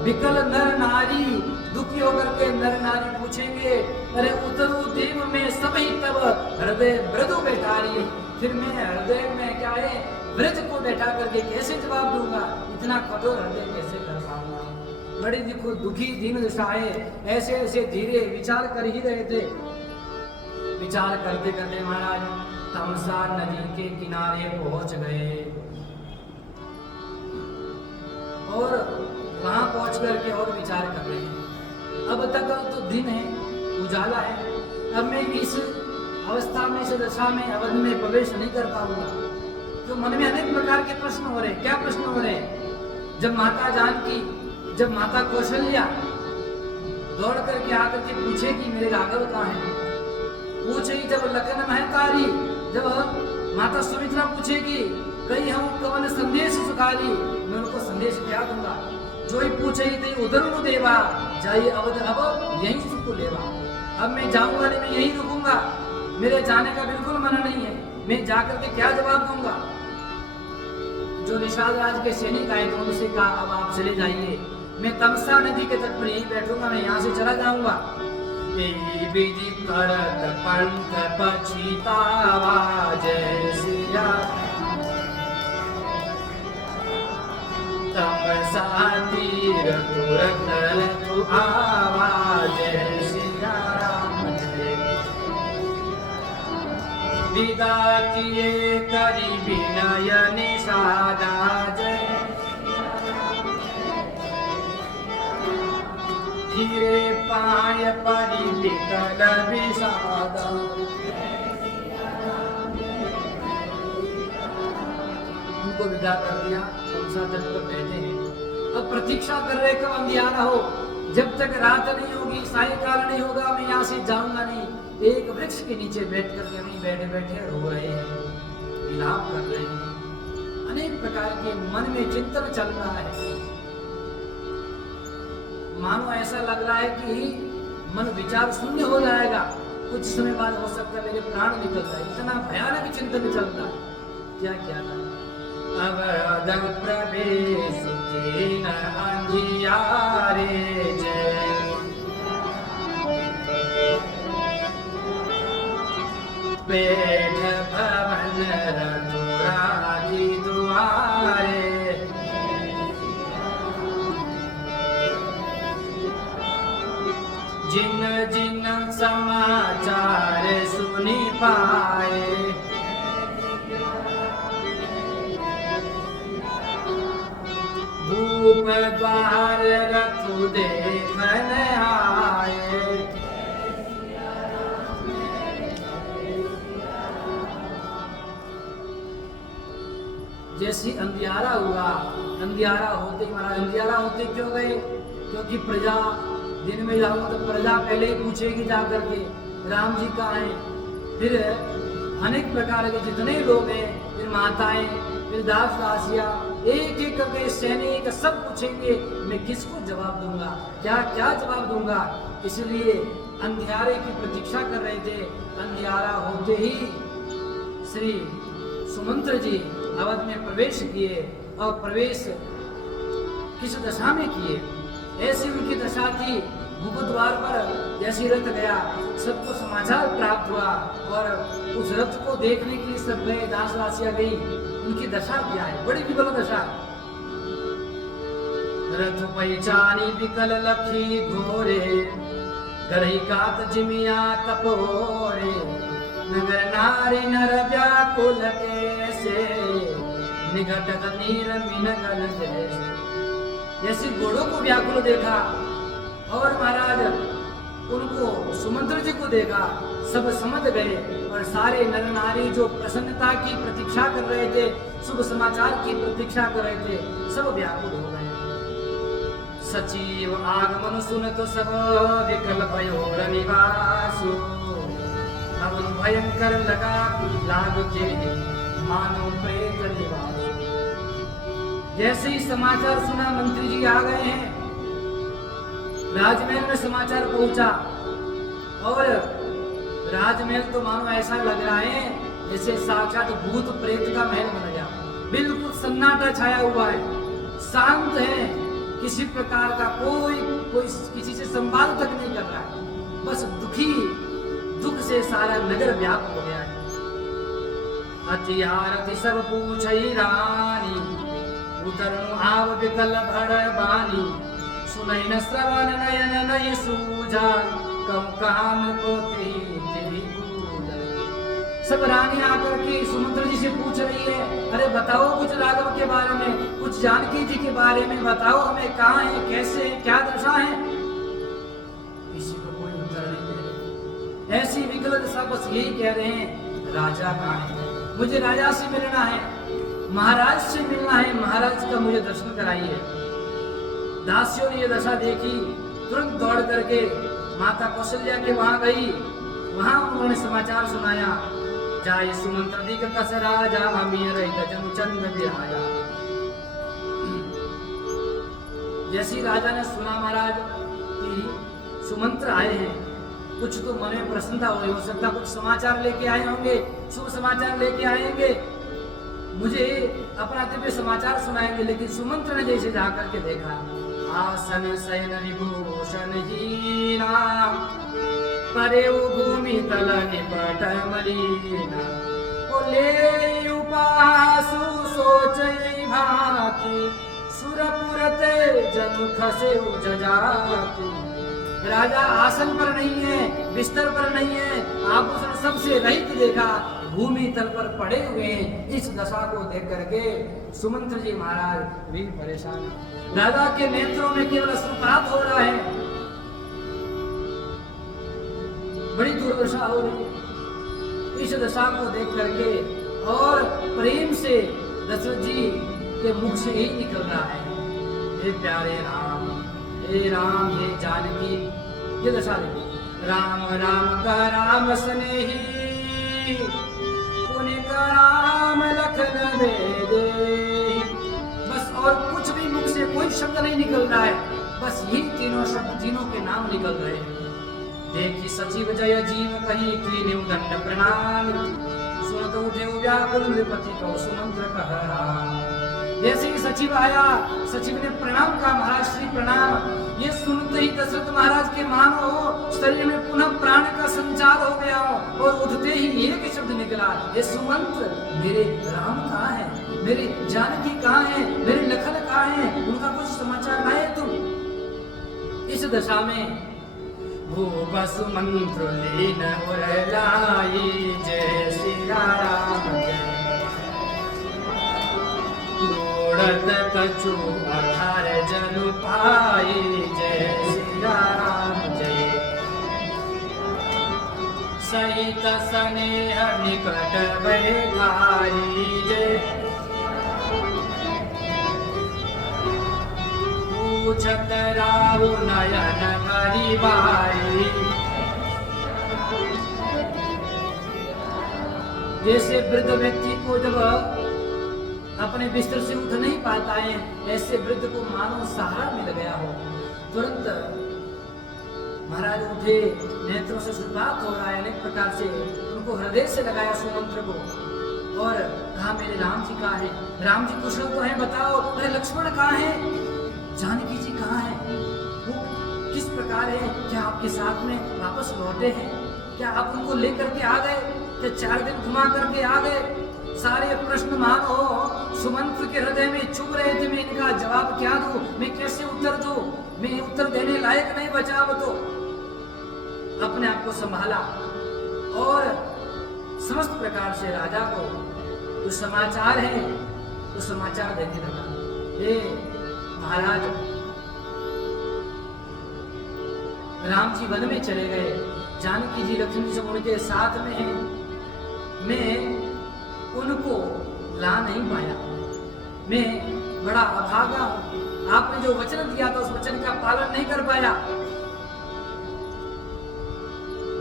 विकल नर नारी दुखी होकर के नर नारी पूछेंगे अरे उतरू देव में सब ही तब हृदय मृदु बैठारी, फिर मैं हृदय में क्या है ब्रज को बैठा करके कैसे जवाब दूंगा, इतना कठोर हृदय कैसे कर पाऊंगा। बड़ी दुखी दीन दशाएं ऐसे ऐसे धीरे विचार कर ही रहे थे। विचार करते करते महाराज तमसा नदी के किनारे पहुंच गए और वहां पहुंच करके और विचार कर रहे हैं। अब तक तो दिन है, उजाला है, अब मैं इस अवस्था में इस दशा में अवध में प्रवेश नहीं कर पाऊंगा। तो मन में अनेक प्रकार के प्रश्न हो रहे हैं। क्या प्रश्न हो रहे हैं? जब माता जानकी, जब माता कौशल्या दौड़ करके आकर के पूछेगी मेरे राघव कहाँ है, पूछेगी जब लखन महतारी, जब माता सुमित्रा पूछेगी कहीं हम कवन संदेश सुखारी, मैं उनको संदेश क्या दूंगा। जो ही पूछेगी तो उधर नु देवा जाइए अवध अब यहीं सुख लेवा। अब मैं जाऊंगा नहीं, मैं यहीं रुकूंगा, मेरे जाने का बिल्कुल मन नहीं है। मैं जाकर के क्या जवाब दूंगा। जो निषाद राज के सैनिक आए थे उनसे कहा अब आप चले जाइए, मैं तमसा नदी के तट पर यहीं बैठूंगा, मैं यहाँ से चला जाऊंगा। विधि करत पंथ पछितावा जय सिया, तमसा तीर तुरत तु आवा जय सिया राम जय। विदा किए करी विनय निषादा जय, धीरे पाय परि विकल विषादा। उनको विदा कर दिया, तमसा तट पर बैठे हैं। अब प्रतीक्षा कर रहे कब अंधियारा हो, जब तक रात नहीं होगी सायंकाल नहीं होगा मैं यहाँ से जाऊंगा नहीं। एक वृक्ष के नीचे बैठ करके वहीं बैठे बैठे रो रहे हैं, विलाप कर रहे हैं। अनेक प्रकार के मन में चिंतन चल रहा है। मानो ऐसा लग रहा है कि मन विचार शून्य हो जाएगा, कुछ समय बाद हो सकता है मेरे प्राण निकल जाए, इतना भयानक चिंतन चलता है। क्या क्या था अवध प्रवेश कीन अंधियारे जय, पेठ भवन रघुराजी दुआरे, जिन जिन समाचार सुनी पाए, भूप द्वार रथु देखन आए, जैसी अंधियारा हुआ, अंधियारा होते महाराज अंधियारा होते क्यों गए, क्योंकि प्रजा दिन में जाऊंगा तो प्रजा पहले ही पूछेगी जाकर के राम जी कहाँ हैं। फिर अनेक प्रकार के जितने लोग हैं, फिर माताएं, फिर दास दासियां, एक एक करके सैनिक सब पूछेंगे, मैं किसको जवाब दूंगा, क्या क्या जवाब दूंगा। इसलिए अंधियारे की प्रतीक्षा कर रहे थे। अंधियारा होते ही श्री सुमंत्र जी अवध में प्रवेश किए और प्रवेश किस दशा में किए, ऐसी उनकी दशा थी। भूपद्वार पर जैसी रथ गया, सबको समाचार प्राप्त हुआ और उस रथ को देखने के लिए सब गए, दासदासियां गई। उनकी दशा क्या है, बड़ी विकल दशा। रथ पहचानी विकल लखी घोरे, गरही कात जिमिया तपोरे, नगर नारी नर व्याकुल कैसे, निघटत नीर मिनगल जैसे। जैसे घोड़ों को व्याकुल देखा और महाराज उनको सुमंत्र जी को देखा, सब समझ गए और सारे नर नारी जो प्रसन्नता की प्रतीक्षा कर रहे थे, शुभ समाचार की प्रतीक्षा कर रहे थे, सब व्याकुल हो गए। सचिव आगमन सुनत सब विकल भयो निवासु, अब भयंकर लगा लाग के मानो प्रेत निवास। जैसे ही समाचार सुना, मंत्री जी आ गए हैं, राजमहल में समाचार पहुंचा और राजमहल तो मानो ऐसा लग रहा है जैसे साक्षात भूत प्रेत का महल बन गया। बिल्कुल सन्नाटा छाया हुआ है, शांत है, किसी प्रकार का कोई किसी से संवाद तक नहीं कर रहा है, बस दुख से सारा नगर व्याप्त हो गया है। अति आरती सब पूछई रानी, उतरनु आव विकल भड़ बानी, सुनई न श्रवण नयन नय सूझा, कम काम को तेरी पूजा। सब रानी आकर के सुमंत्र जी से पूछ रही है, अरे बताओ कुछ राघव के बारे में, कुछ जानकी जी के बारे में बताओ, हमें कहाँ है, कैसे है, क्या दशा है। किसी को कोई उत्तर नहीं दे रहे। ऐसी विकल दशा बस यही कह रहे हैं, राजा कहाँ है, मुझे राजा से मिलना है, महाराज से मिलना है, महाराज का मुझे दर्शन कराइए। दासियों ने ये दशा देखी, तुरंत दौड़ करके माता कौशल्या के वहां गई। वहां उन्होंने समाचार सुनाया, जाए सुमंत्र दिक कस राजा, अमीर गजन चंद्र बिहाया। जैसी राजा ने सुना महाराज कि सुमंत्र आए हैं, कुछ तो मन में प्रसन्नता हो सकता, कुछ समाचार लेके आए होंगे, शुभ समाचार लेके आएंगे, मुझे अपना दिव्य समाचार सुनाएंगे। लेकिन सुमंत्र ने जैसे जाकर के देखा, आसन शयन विभूषण हीना, परे भूमि तल निपट मलिना, ले उपासु सोचई भांति, सुरपुरते जनु खसे जजाति। राजा आसन पर नहीं है, बिस्तर पर नहीं है, आभूषण सबसे रहित देखा, भूमि तल पर पड़े हुए हैं। इस दशा को देख करके सुमंत्र जी महाराज भी परेशान। राजा के नेत्रों में केवल अश्रुपात हो रहा है, बड़ी दुर्दशा हो रही है। इस दशा को देख करके और प्रेम से दशरथ जी के मुख से ही निकल रहा है, हे प्यारे राम, हे राम, हे जानकी। ये दशा देखिए, राम राम का राम स्नेही, पुण्य का राम लखन दे। बस और कुछ भी मुख से कोई शब्द नहीं निकल रहा है, बस यही तीनों शब्द, तीनों के नाम निकल रहे हैं। देखी सचिव जय जीव कही की दंड प्रणाम, सुनत उठे व्याकुल नृपति को सुमंत्र कह राम। जैसे ही सचिव आया, सचिव ने प्रणाम कहा, महाराज श्री प्रणाम। ये सुनते ही दशरथ महाराज के मानो शरीर में पुनः प्राण का संचार हो गया हो और उठते ही एक शब्द निकला, ये सुमंत्र, मेरे राम कहाँ है, मेरे जानकी कहाँ है, मेरे लखन कहाँ है, उनका कुछ समाचार लाए तुम। इस दशा में वो वसुमंत्र लीन उरलाई, जय श्री राम उड़त कछु अठार जनु पाई, जय श्री राम जय। सहित स्नेह निकट बैठाई, जय। पूछत राहु नयन भरी बाई। जैसे वृद्ध व्यक्ति को जब अपने बिस्तर से उठ नहीं पाता है, ऐसे वृद्ध को मानो सहारा मिल गया हो। तुरंत महाराज उठे, नेत्रों से शुरुआत हो रहा है अनेक प्रकार से, उनको हृदय से लगाया सुमंत्र को और कहा मेरे राम जी कहाँ है? राम जी कुशल तो है, बताओ। अरे लक्ष्मण कहाँ है? जानकी जी कहाँ है? वो किस प्रकार है? क्या आपके साथ में वापस लौटे हैं? क्या आप उनको लेकर के आ गए? क्या 4 दिन घुमा करके आ गए? सारे प्रश्न मानो सुमंत्र के हृदय में चुभ रहे थे। मैं इनका जवाब क्या दूं? मैं कैसे उत्तर दूं? मैं उत्तर देने लायक नहीं बचा। अब तो अपने आप को संभाला और समस्त प्रकार से राजा को जो समाचार है तो समाचार देने लगा। हे महाराज, राम जी वन में चले गए, जानकी जी लक्ष्मण जी उनके साथ में हैं। मैं उनको ला नहीं पाया, मैं बड़ा अभागा हूं। आपने जो वचन दिया था उस वचन का पालन नहीं कर पाया।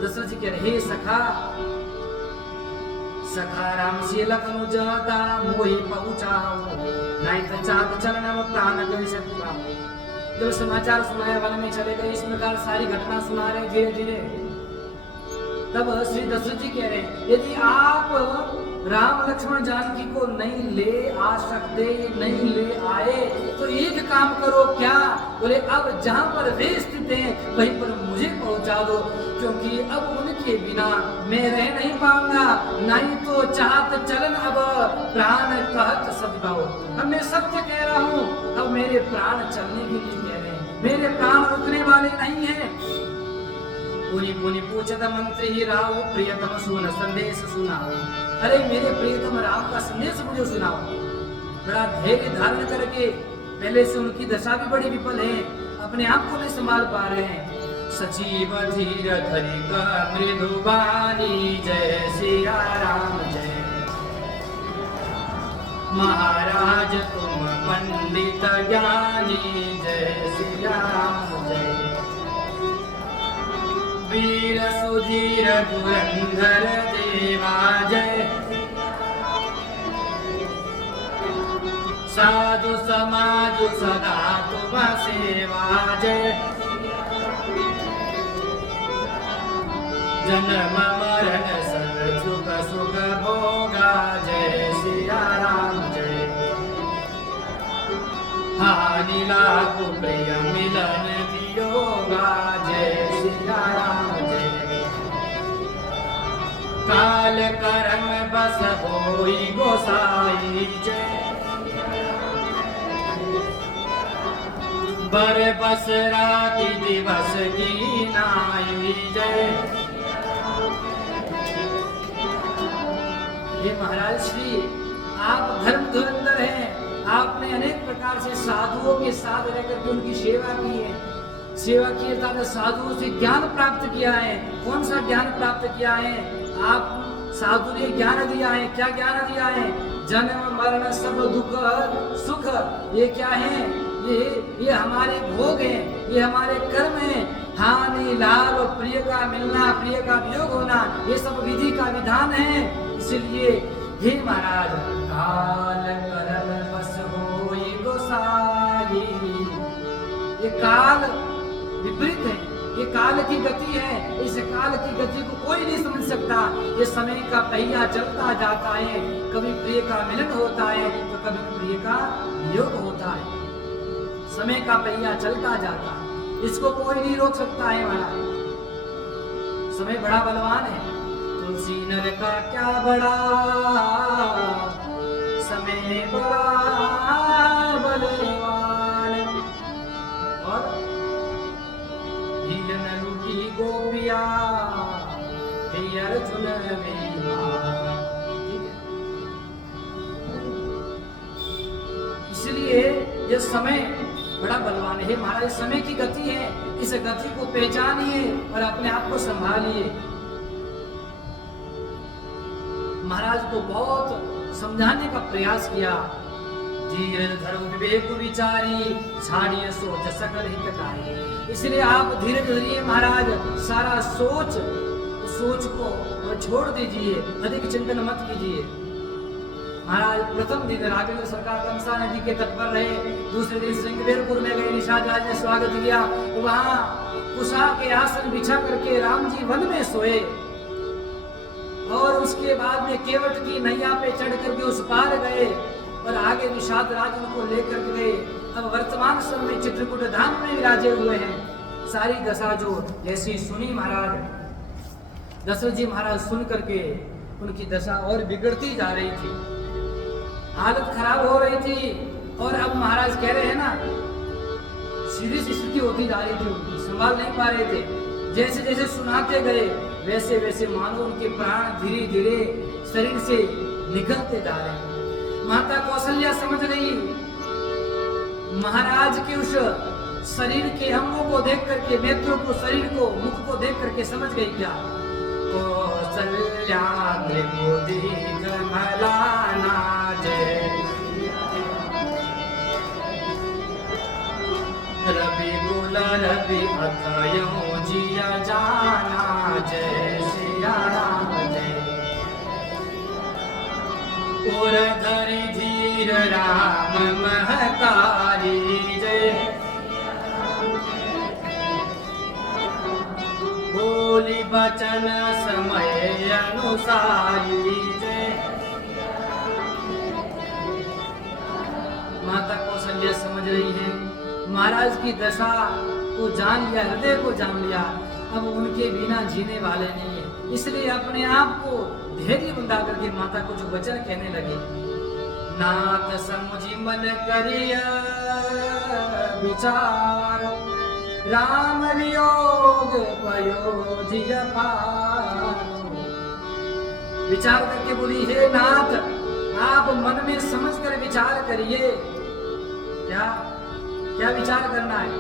दशरथ जी कह रहे, सखा सखा राम से लखनु जाता मोहि पहुंचाओ, नहीं तो चाक चरण प्राण गए से पूरा। जब समाचार सुनाया, वन में चले गए, इस प्रकार सारी घटना सुना रहे धीरे धीरे। तब श्री दशरथ जी कह रहे, यदि आप राम लक्ष्मण जानकी को नहीं ले आ सकते, नहीं ले आए, तो एक काम करो। क्या? बोले अब जहां पर वे स्थित हैं वहीं पर मुझे पहुंचा दो, क्योंकि अब उनके बिना मैं रह नहीं पाऊंगा। नहीं तो चाहत चलन अब प्राण कहत सद्भाव। अब मैं सत्य कह रहा हूं, अब मेरे प्राण चलने के लिए कह रहे हैं, मेरे प्राण रुकने वाले नहीं हैं। पुनि पुनि पूछत मंत्री राव प्रियतम सुन संदेश सुनाओ। अरे मेरे प्रियतम राम का संदेश मुझे सुनाओ। बड़ा धैर्य धारण करके, पहले से उनकी दशा भी बड़ी विफल है, अपने आप को नहीं संभाल पा रहे हैं। सचिव धीर धरि मृदुबानी, जय सिया राम जय। महाराज तुम पंडित ज्ञानी, जय सिया राम जय। वीर सुधीर धुरंधर देवा जय। साधु समाज सदा तुम सेवा जय। जन्म मरण सब सुख सुख भोगा, जय सिया राम जय। हानि लाभ प्रिय मिलन वियोगा, जय सिया राम जय। काल करम बस होई गोसाई जय। बर बस राति दिवस की नाई जय। ये महाराज श्री, आप धर्म धुरंधर हैं। आपने अनेक प्रकार से साधुओं के साथ रहकर के उनकी सेवा की है। सेवा की अर्थात साधुओं से ज्ञान प्राप्त किया है। कौन सा ज्ञान प्राप्त किया है? आप साधु ने ज्ञान दिया है। क्या ज्ञान दिया है? जन्म मरण सब दुख सुख, ये क्या है? ये हमारे भोग हैं, ये हमारे कर्म हैं। हानि लाभ, प्रिय का मिलना, प्रिय का वियोग होना, ये सब विधि का विधान है। इसलिए हे महाराज, काल करम बस होई गोसाई। ये काल विपरीत है, ये काल की गति है। इस काल की गति को कोई नहीं समझ सकता। ये समय का पहिया चलता जाता है, कभी प्रिय का मिलन होता है तो कभी प्रिय का वियोग होता है। समय का पहिया चलता जाता है, इसको कोई नहीं रोक सकता है। महाराज समय बड़ा बलवान है। तुलसी नर का क्या बड़ा, समय बड़ा बलवान। और ढील न लूटी गोपिया, अर्जुन में इसलिए यह समय बड़ा बलवान है। महाराज समय की गति है, इस गति को पहचानिए और अपने आप को संभालिए। महाराज को बहुत समझाने का प्रयास किया। धीरज धरो विवेक विचारी, छाड़िए सोच सकल हितकारी। इसलिए आप धीरज धरिए महाराज, सारा सोच को छोड़ दीजिए, अधिक चिंतन मत कीजिए। महाराज प्रथम दिन राघवेंद्र सरकार तमसा नदी के तट पर रहे, दूसरे दिन श्रृंगवेरपुर में गए, निषाद राज ने स्वागत किया, वहां कुशा के आसन बिछा करके राम जी वन में सोए और उसके बाद में केवट की नैया पे चढ़ करके उस पार गए और आगे निषाद राज उनको लेकर गए। अब वर्तमान समय में चित्रकूट धाम में विराजे हुए हैं। सारी दशा जो जैसी सुनी महाराज दशरथ जी महाराज सुन करके उनकी दशा और बिगड़ती जा रही थी, हालत खराब हो रही थी और अब महाराज कह रहे हैं ना सीधी सी स्थिति होती जा रही थी, उनकी संभाल नहीं पा रहे थे। जैसे जैसे सुनाते गए वैसे वैसे मानो उनके प्राण धीरे धीरे शरीर से निकलते जा रहे हैं। माता कौशल्या समझ गई, महाराज के उस शरीर के अंगों को देख करके, नेत्रों को, शरीर को, मुख को देख करके समझ गई क्या कौशल्या को देख भलाना जय रवि गुल रवि अथयो जिया जाना जय सिया राम जय और धरि धीर राम महतारी जय बोली बचन समय अनुसारी जय। माता कौशल्या समझ रही है महाराज की दशा को जान लिया, हृदय को जान लिया, अब उनके बिना जीने वाले नहीं है, इसलिए अपने आप को धैर्य बंधा करके माता को जो वचन कहने लगे, नाथ समुझी मन करिया विचार राम वियोग पयोधिय पार। विचार करके बोली हे नाथ आप मन में समझ कर विचार करिए। क्या क्या विचार करना है?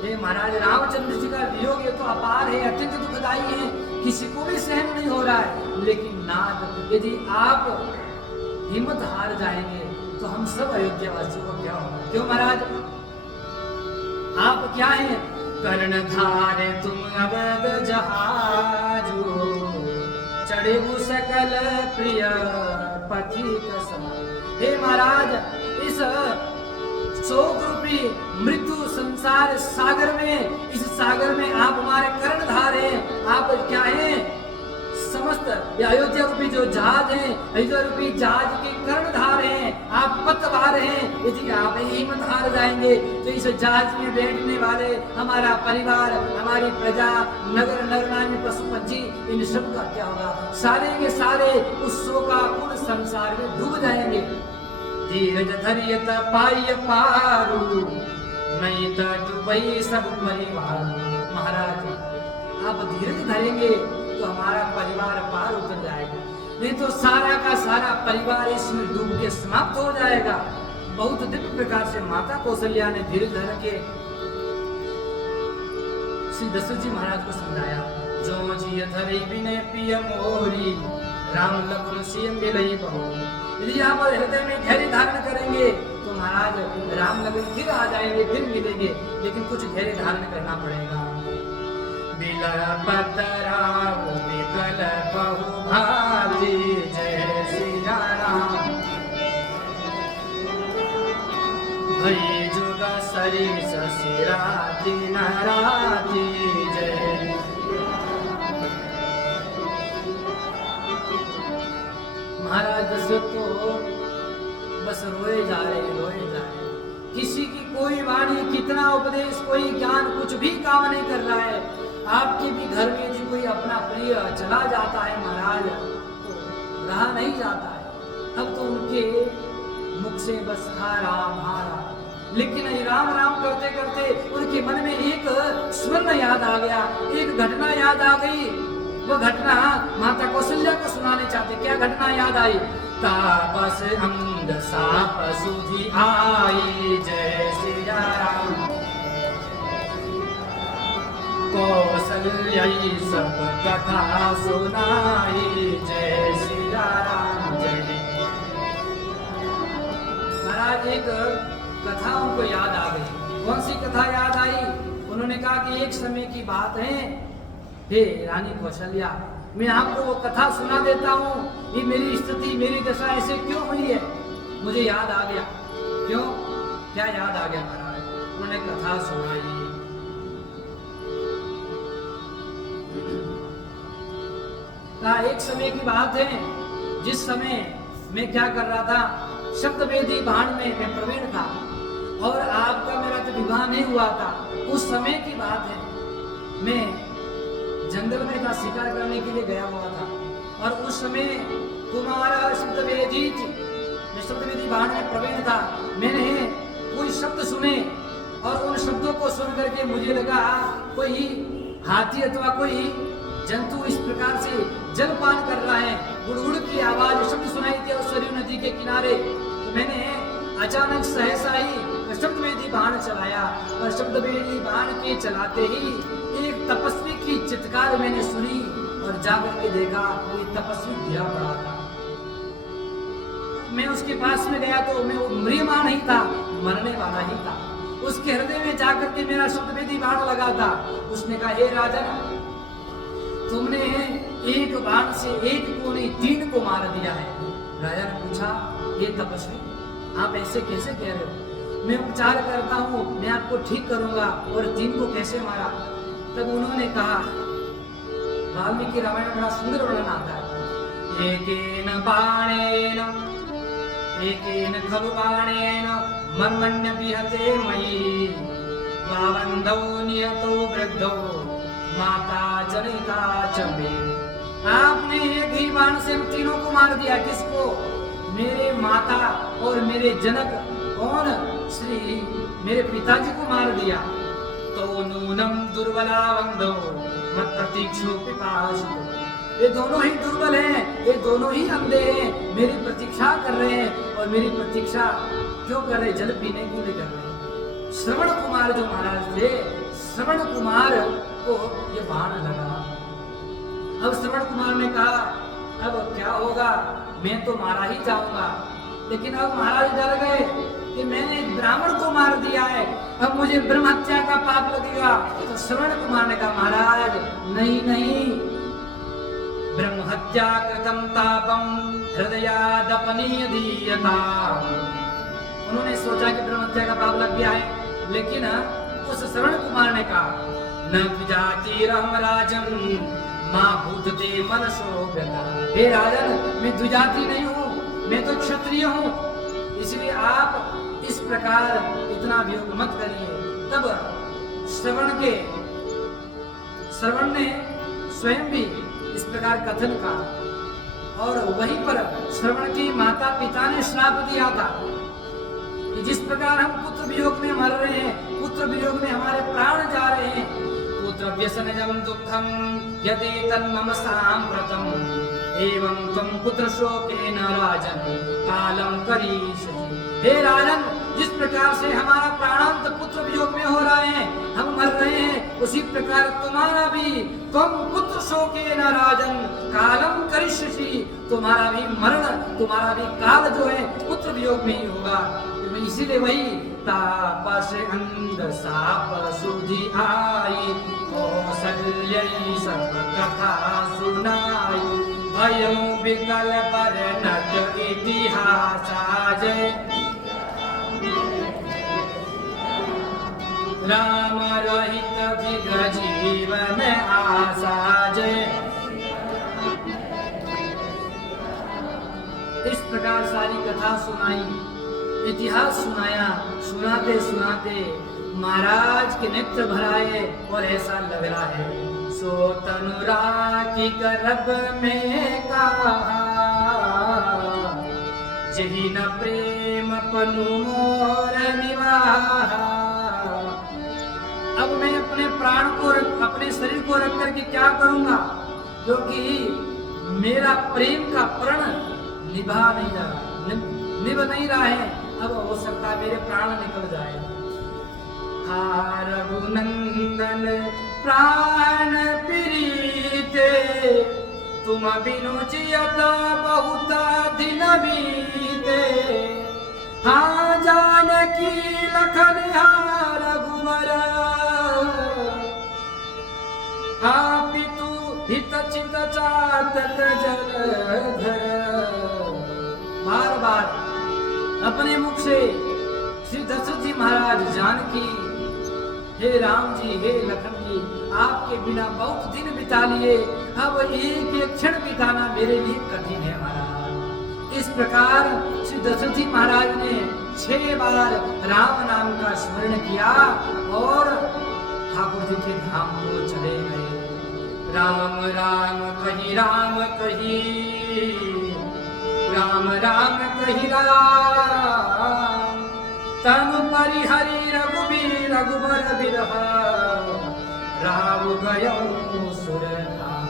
हे महाराज रामचंद्र जी का वियोग ये तो अपार है, अत्यंत दुखदाई है, किसी को भी सहन नहीं हो रहा है, लेकिन नाथ यदि आप हिम्मत हार जाएंगे तो हम सब अयोध्या वासियों को क्या होगा? क्यों महाराज आप क्या हैं? कर्ण धारे तुम अवध जहाजो चढ़े सकल प्रिय पथि कसम। हे महाराज इस शोक रूपी मृत्यु संसार सागर में, इस सागर में आप हमारे कर्णधार हैं। आप क्या हैं? समस्त अयोध्या रूपी जो जहाज है, अयोध्या रूपी जहाज के कर्णधार हैं, आप पतवार हैं। यदि आप हिम्मत हार जाएंगे तो इस जहाज में बैठने वाले हमारा परिवार, हमारी प्रजा, नगर नरनामी पशु पंछी, इन सब का क्या होगा? सारे के सारे उस शोकाकुल संसार में डूब जाएंगे। धीरज धरियत पाई पारू नहीं तो डूबई सब परिवार। महाराज आप धीरज धरेंगे तो हमारा परिवार पार उतर जाएगा, नहीं तो सारा का सारा परिवार इसमें डूब के समाप्त हो जाएगा। बहुत दिव्य प्रकार से माता कौशल्या ने धीरज धर के श्री दशरथ जी महाराज को समझाया। जो जिय धरि बिने पिय मोरी राम लखन सिय मिलई बहु। यदि आप हृदय में धैर्य धारण करेंगे तो महाराज राम लखन फिर आ जाएंगे, फिर मिलेंगे, लेकिन कुछ धैर्य धारण करना पड़ेगा। पतराव विकल बहु भाती जय सिया राम भई जुग सरी ससिराती नराती जय। महाराज दशरथ तो बस रोए जा रहे, रोए जा रहे। किसी की कोई वाणी, कितना उपदेश, कोई ज्ञान कुछ भी काम नहीं कर रहा है। आपके भी घर में यदि कोई अपना प्रिय चला जाता है महाराज तो रहा नहीं जाता है। अब तो उनके मुख से बस हा राम, लेकिन राम राम करते करते उनके मन में एक स्वर्ण याद आ गया, एक घटना याद आ गई। वो घटना माता कौशल्या को सुनाने चाहते। क्या घटना याद आई? तापस अंध साप सुधि आई जय सिया राम कौशल्या सब कथा सुनाई जय सिया राम जय। महाराज एक कथा उनको याद आ गई। कौन सी कथा याद आई? उन्होंने कहा कि एक समय की बात है, हे रानी कौशल्या, मैं आपको वो कथा सुना देता हूँ, ये मेरी स्थिति, मेरी दशा ऐसे क्यों हुई है। मुझे याद आ गया। क्यों, क्या याद आ गया महाराज? उन्होंने कथा सुनाई। कहा एक समय की बात है, जिस समय मैं क्या कर रहा था, शब्दवेदी बाण में मैं प्रवीण था और आपका मेरा तो विवाह नहीं हुआ था। उस समय की बात है, मैं जंगल में था, शिकार करने के लिए गया हुआ था और उस समय तुम्हारा शब्दवेदी, मैं शब्दवेदी बाण में प्रवीण था। मैंने कोई शब्द सुने और उन शब्दों को सुन करके मुझे लगा कोई हाथी अथवा कोई जंतु इस प्रकार से जलपान कर रहा है। गुड़गुड़ की आवाज शब्द सुनाई दी उस सरयू नदी के किनारे। तो मैंने अचानक सहसा ही शब्दवेदी बाण चलाया और शब्दवेदी बाण के चलाते ही एक तपस्वी की चित्कार मैंने सुनी और जाकर के देखा कोई तपस्वी गिरा पड़ा था। मैं उसके पास में गया तो मैं वो म्रियमाण ही था, मरने वाला ही था। उसके हृदय में जाकर के मेरा शब्दवेदी बाण लगा था। उसने कहा, हे राजन, तुमने एक बाण से एक को नहीं 3 को मार दिया है। राजा ने पूछा, ये तपस्वी आप ऐसे कैसे कह रहे हो? मैं उपचार करता हूँ, मैं आपको ठीक करूंगा और 3 को कैसे मारा? तब उन्होंने कहा, वाल्मीकि रामायण में बड़ा सुंदर वर्णन आता है। एकेन बाणेन एकेन खलु बाणेन मर्मण्य विहते मयि द्वावन्दौ निहतो वृद्धौ माता जनिता च मे। आपने एक ही बाण से 3 को मार दिया। किसको? मेरे माता और मेरे जनक, कौन? श्री मेरे पिताजी को मार दिया। तो नूनम दुर्बला वंदो मत प्रतीक्षो पिपासु। ये दोनों ही दुर्बल हैं, ये दोनों ही अंधे हैं, मेरी प्रतीक्षा कर रहे हैं। और मेरी प्रतीक्षा क्यों कर रहे? जल पीने के लिए कर रहे हैं। श्रवण कुमार जो महाराज थे, श्रवण कुमार को ये बाण लगा। अब श्रवण कुमार ने कहा, अब क्या होगा, मैं तो मारा ही जाऊंगा। लेकिन अब महाराज डर गए कि मैंने ब्राह्मण को मार दिया है, अब मुझे ब्रह्म हत्या का पाप लगेगा। तो श्रवण कुमार ने कहा, महाराज नहीं नहीं, ब्रह्म हत्या कृतम तापम हृदयादपनीय दीयता। उन्होंने सोचा कि ब्रह्म हत्या का पाप लग गया है, लेकिन उस श्रवण कुमार ने कहा, न द्विजाति राम राजन मां भूतते मनसो व्यथा। हे राजन, मैं द्विजाति नहीं हूँ, मैं तो क्षत्रिय हूँ, इसलिए आप इस प्रकार इतना वियोग मत करिए। तब श्रवण ने स्वयं भी इस प्रकार कथन का, और वहीं पर श्रवण की माता पिता ने श्राप दिया था कि जिस प्रकार हम पुत्र वियोग में मर रहे हैं, पुत्र वियोग में हमारे प्राण जा रहे हैं, पुत्र व्यसनजम दुखम यदि तन्मम सांप्रतम एवं तुम पुत्र शोकेन राजन कालम करीषति। हे राजन, जिस प्रकार से हमारा प्राणांत पुत्र वियोग में हो रहा है, हम मर रहे हैं, उसी प्रकार तुम्हारा भी, तुम पुत्र शोकेन राजन कालम करिष्यसि, तुम्हारा भी मरण, तुम्हारा भी काल जो है पुत्र वियोग में ही होगा। इसीलिए वही तापस अंध साप सुधि आई, कौसल्यई सब कथा सुनाई, भयो विकल पर नट इतिहास जय, राम रहित विघ्न जीवन आशा जय। इस प्रकार सारी कथा सुनाई, इतिहास सुनाया। सुनाते सुनाते महाराज के नेत्र भराए और ऐसा लग रहा है, सो तनुरा की गर्भ में कहा, जही न प्रेम पनु मोर निवाहा। अब मैं अपने प्राण को, अपने शरीर को रख करके क्या करूंगा, क्योंकि मेरा प्रेम का प्रण निभा नहीं रहा, निभ नहीं रहा है। अब हो सकता है मेरे प्राण निकल जाए। हा रघुनंदन प्राण प्रीते, तुम बिनु जियत बहुत दिन बीते। हा जानकी लखन हा रघुवर, हा पितु हित चित चाहे तक जलधर। बार बार अपने मुख से श्री दशरथ जी महाराज जानकी, हे राम जी, हे लखन जी, आपके बिना बहुत दिन बिता लिए, अब एक एक क्षण बिताना मेरे लिए कठिन है महाराज। इस प्रकार श्री दशरथ जी महाराज ने 6 बार राम नाम का स्मरण किया और ठाकुर जी के धाम को चले गए। राम राम कही राम कही, राम राम कही राम, तनु परिहरि रघुबीर रघुबर बिरह, राम गयो सुरधाम।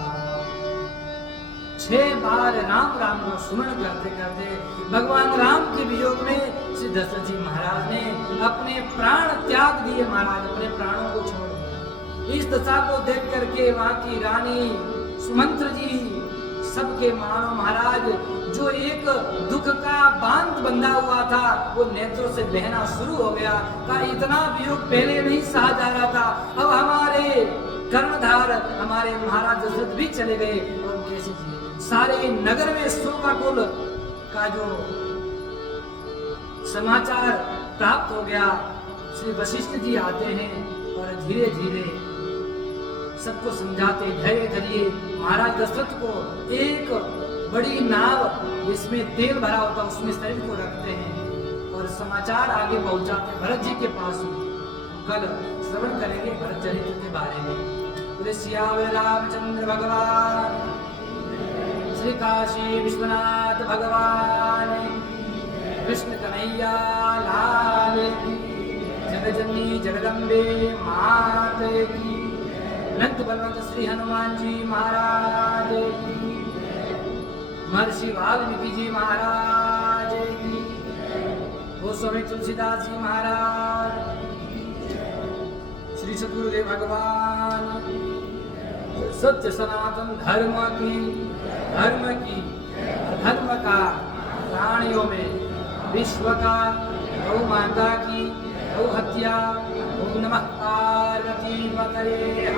6 बार राम राम का स्मरण करते करते भगवान राम के वियोग में श्री दशरथ जी महाराज ने अपने प्राण त्याग दिए। महाराज अपने प्राणों को छोड़ दिया। इस दशा को देख करके वहां की रानी सुमंत्र जी, सबके मानो महाराज, जो एक दुख का बांध बंधा हुआ था वो नेत्रों से बहना शुरू हो गया। का इतना वियोग पहले नहीं सहा जा रहा था, अब हमारे कर्णधार हमारे महाराज दशरथ भी चले गए और कैसे जिए। सारे नगर में शोकाकुल का जो समाचार प्राप्त हो गया। श्री वशिष्ठ जी आते हैं और धीरे धीरे सबको समझाते, धैर्य धरिए। महाराज दशरथ को एक बड़ी नाव जिसमें तेल भरा होता उसमें शरीर को रखते हैं और समाचार आगे पहुंचाते भरत जी के पास। कल श्रवण करेंगे भरत चरित्र के बारे में। बोले सियावर रामचंद्र भगवान, श्री काशी विश्वनाथ भगवान, कृष्ण कन्हैया लाल की, जगजननी जगदम्बे मात की, अनंत बलवंत श्री हनुमान जी महाराज की, महर्षि वाल्मीकि जी महाराज की, गोस्वामी तुलसीदास जी महाराज, श्री सद्गुरुदेव भगवान, सत्य सनातन धर्म की, धर्म का प्राणियों में विश्व का, गौ माता की, गौ हत्या। ओम नमः पार्वती पतये।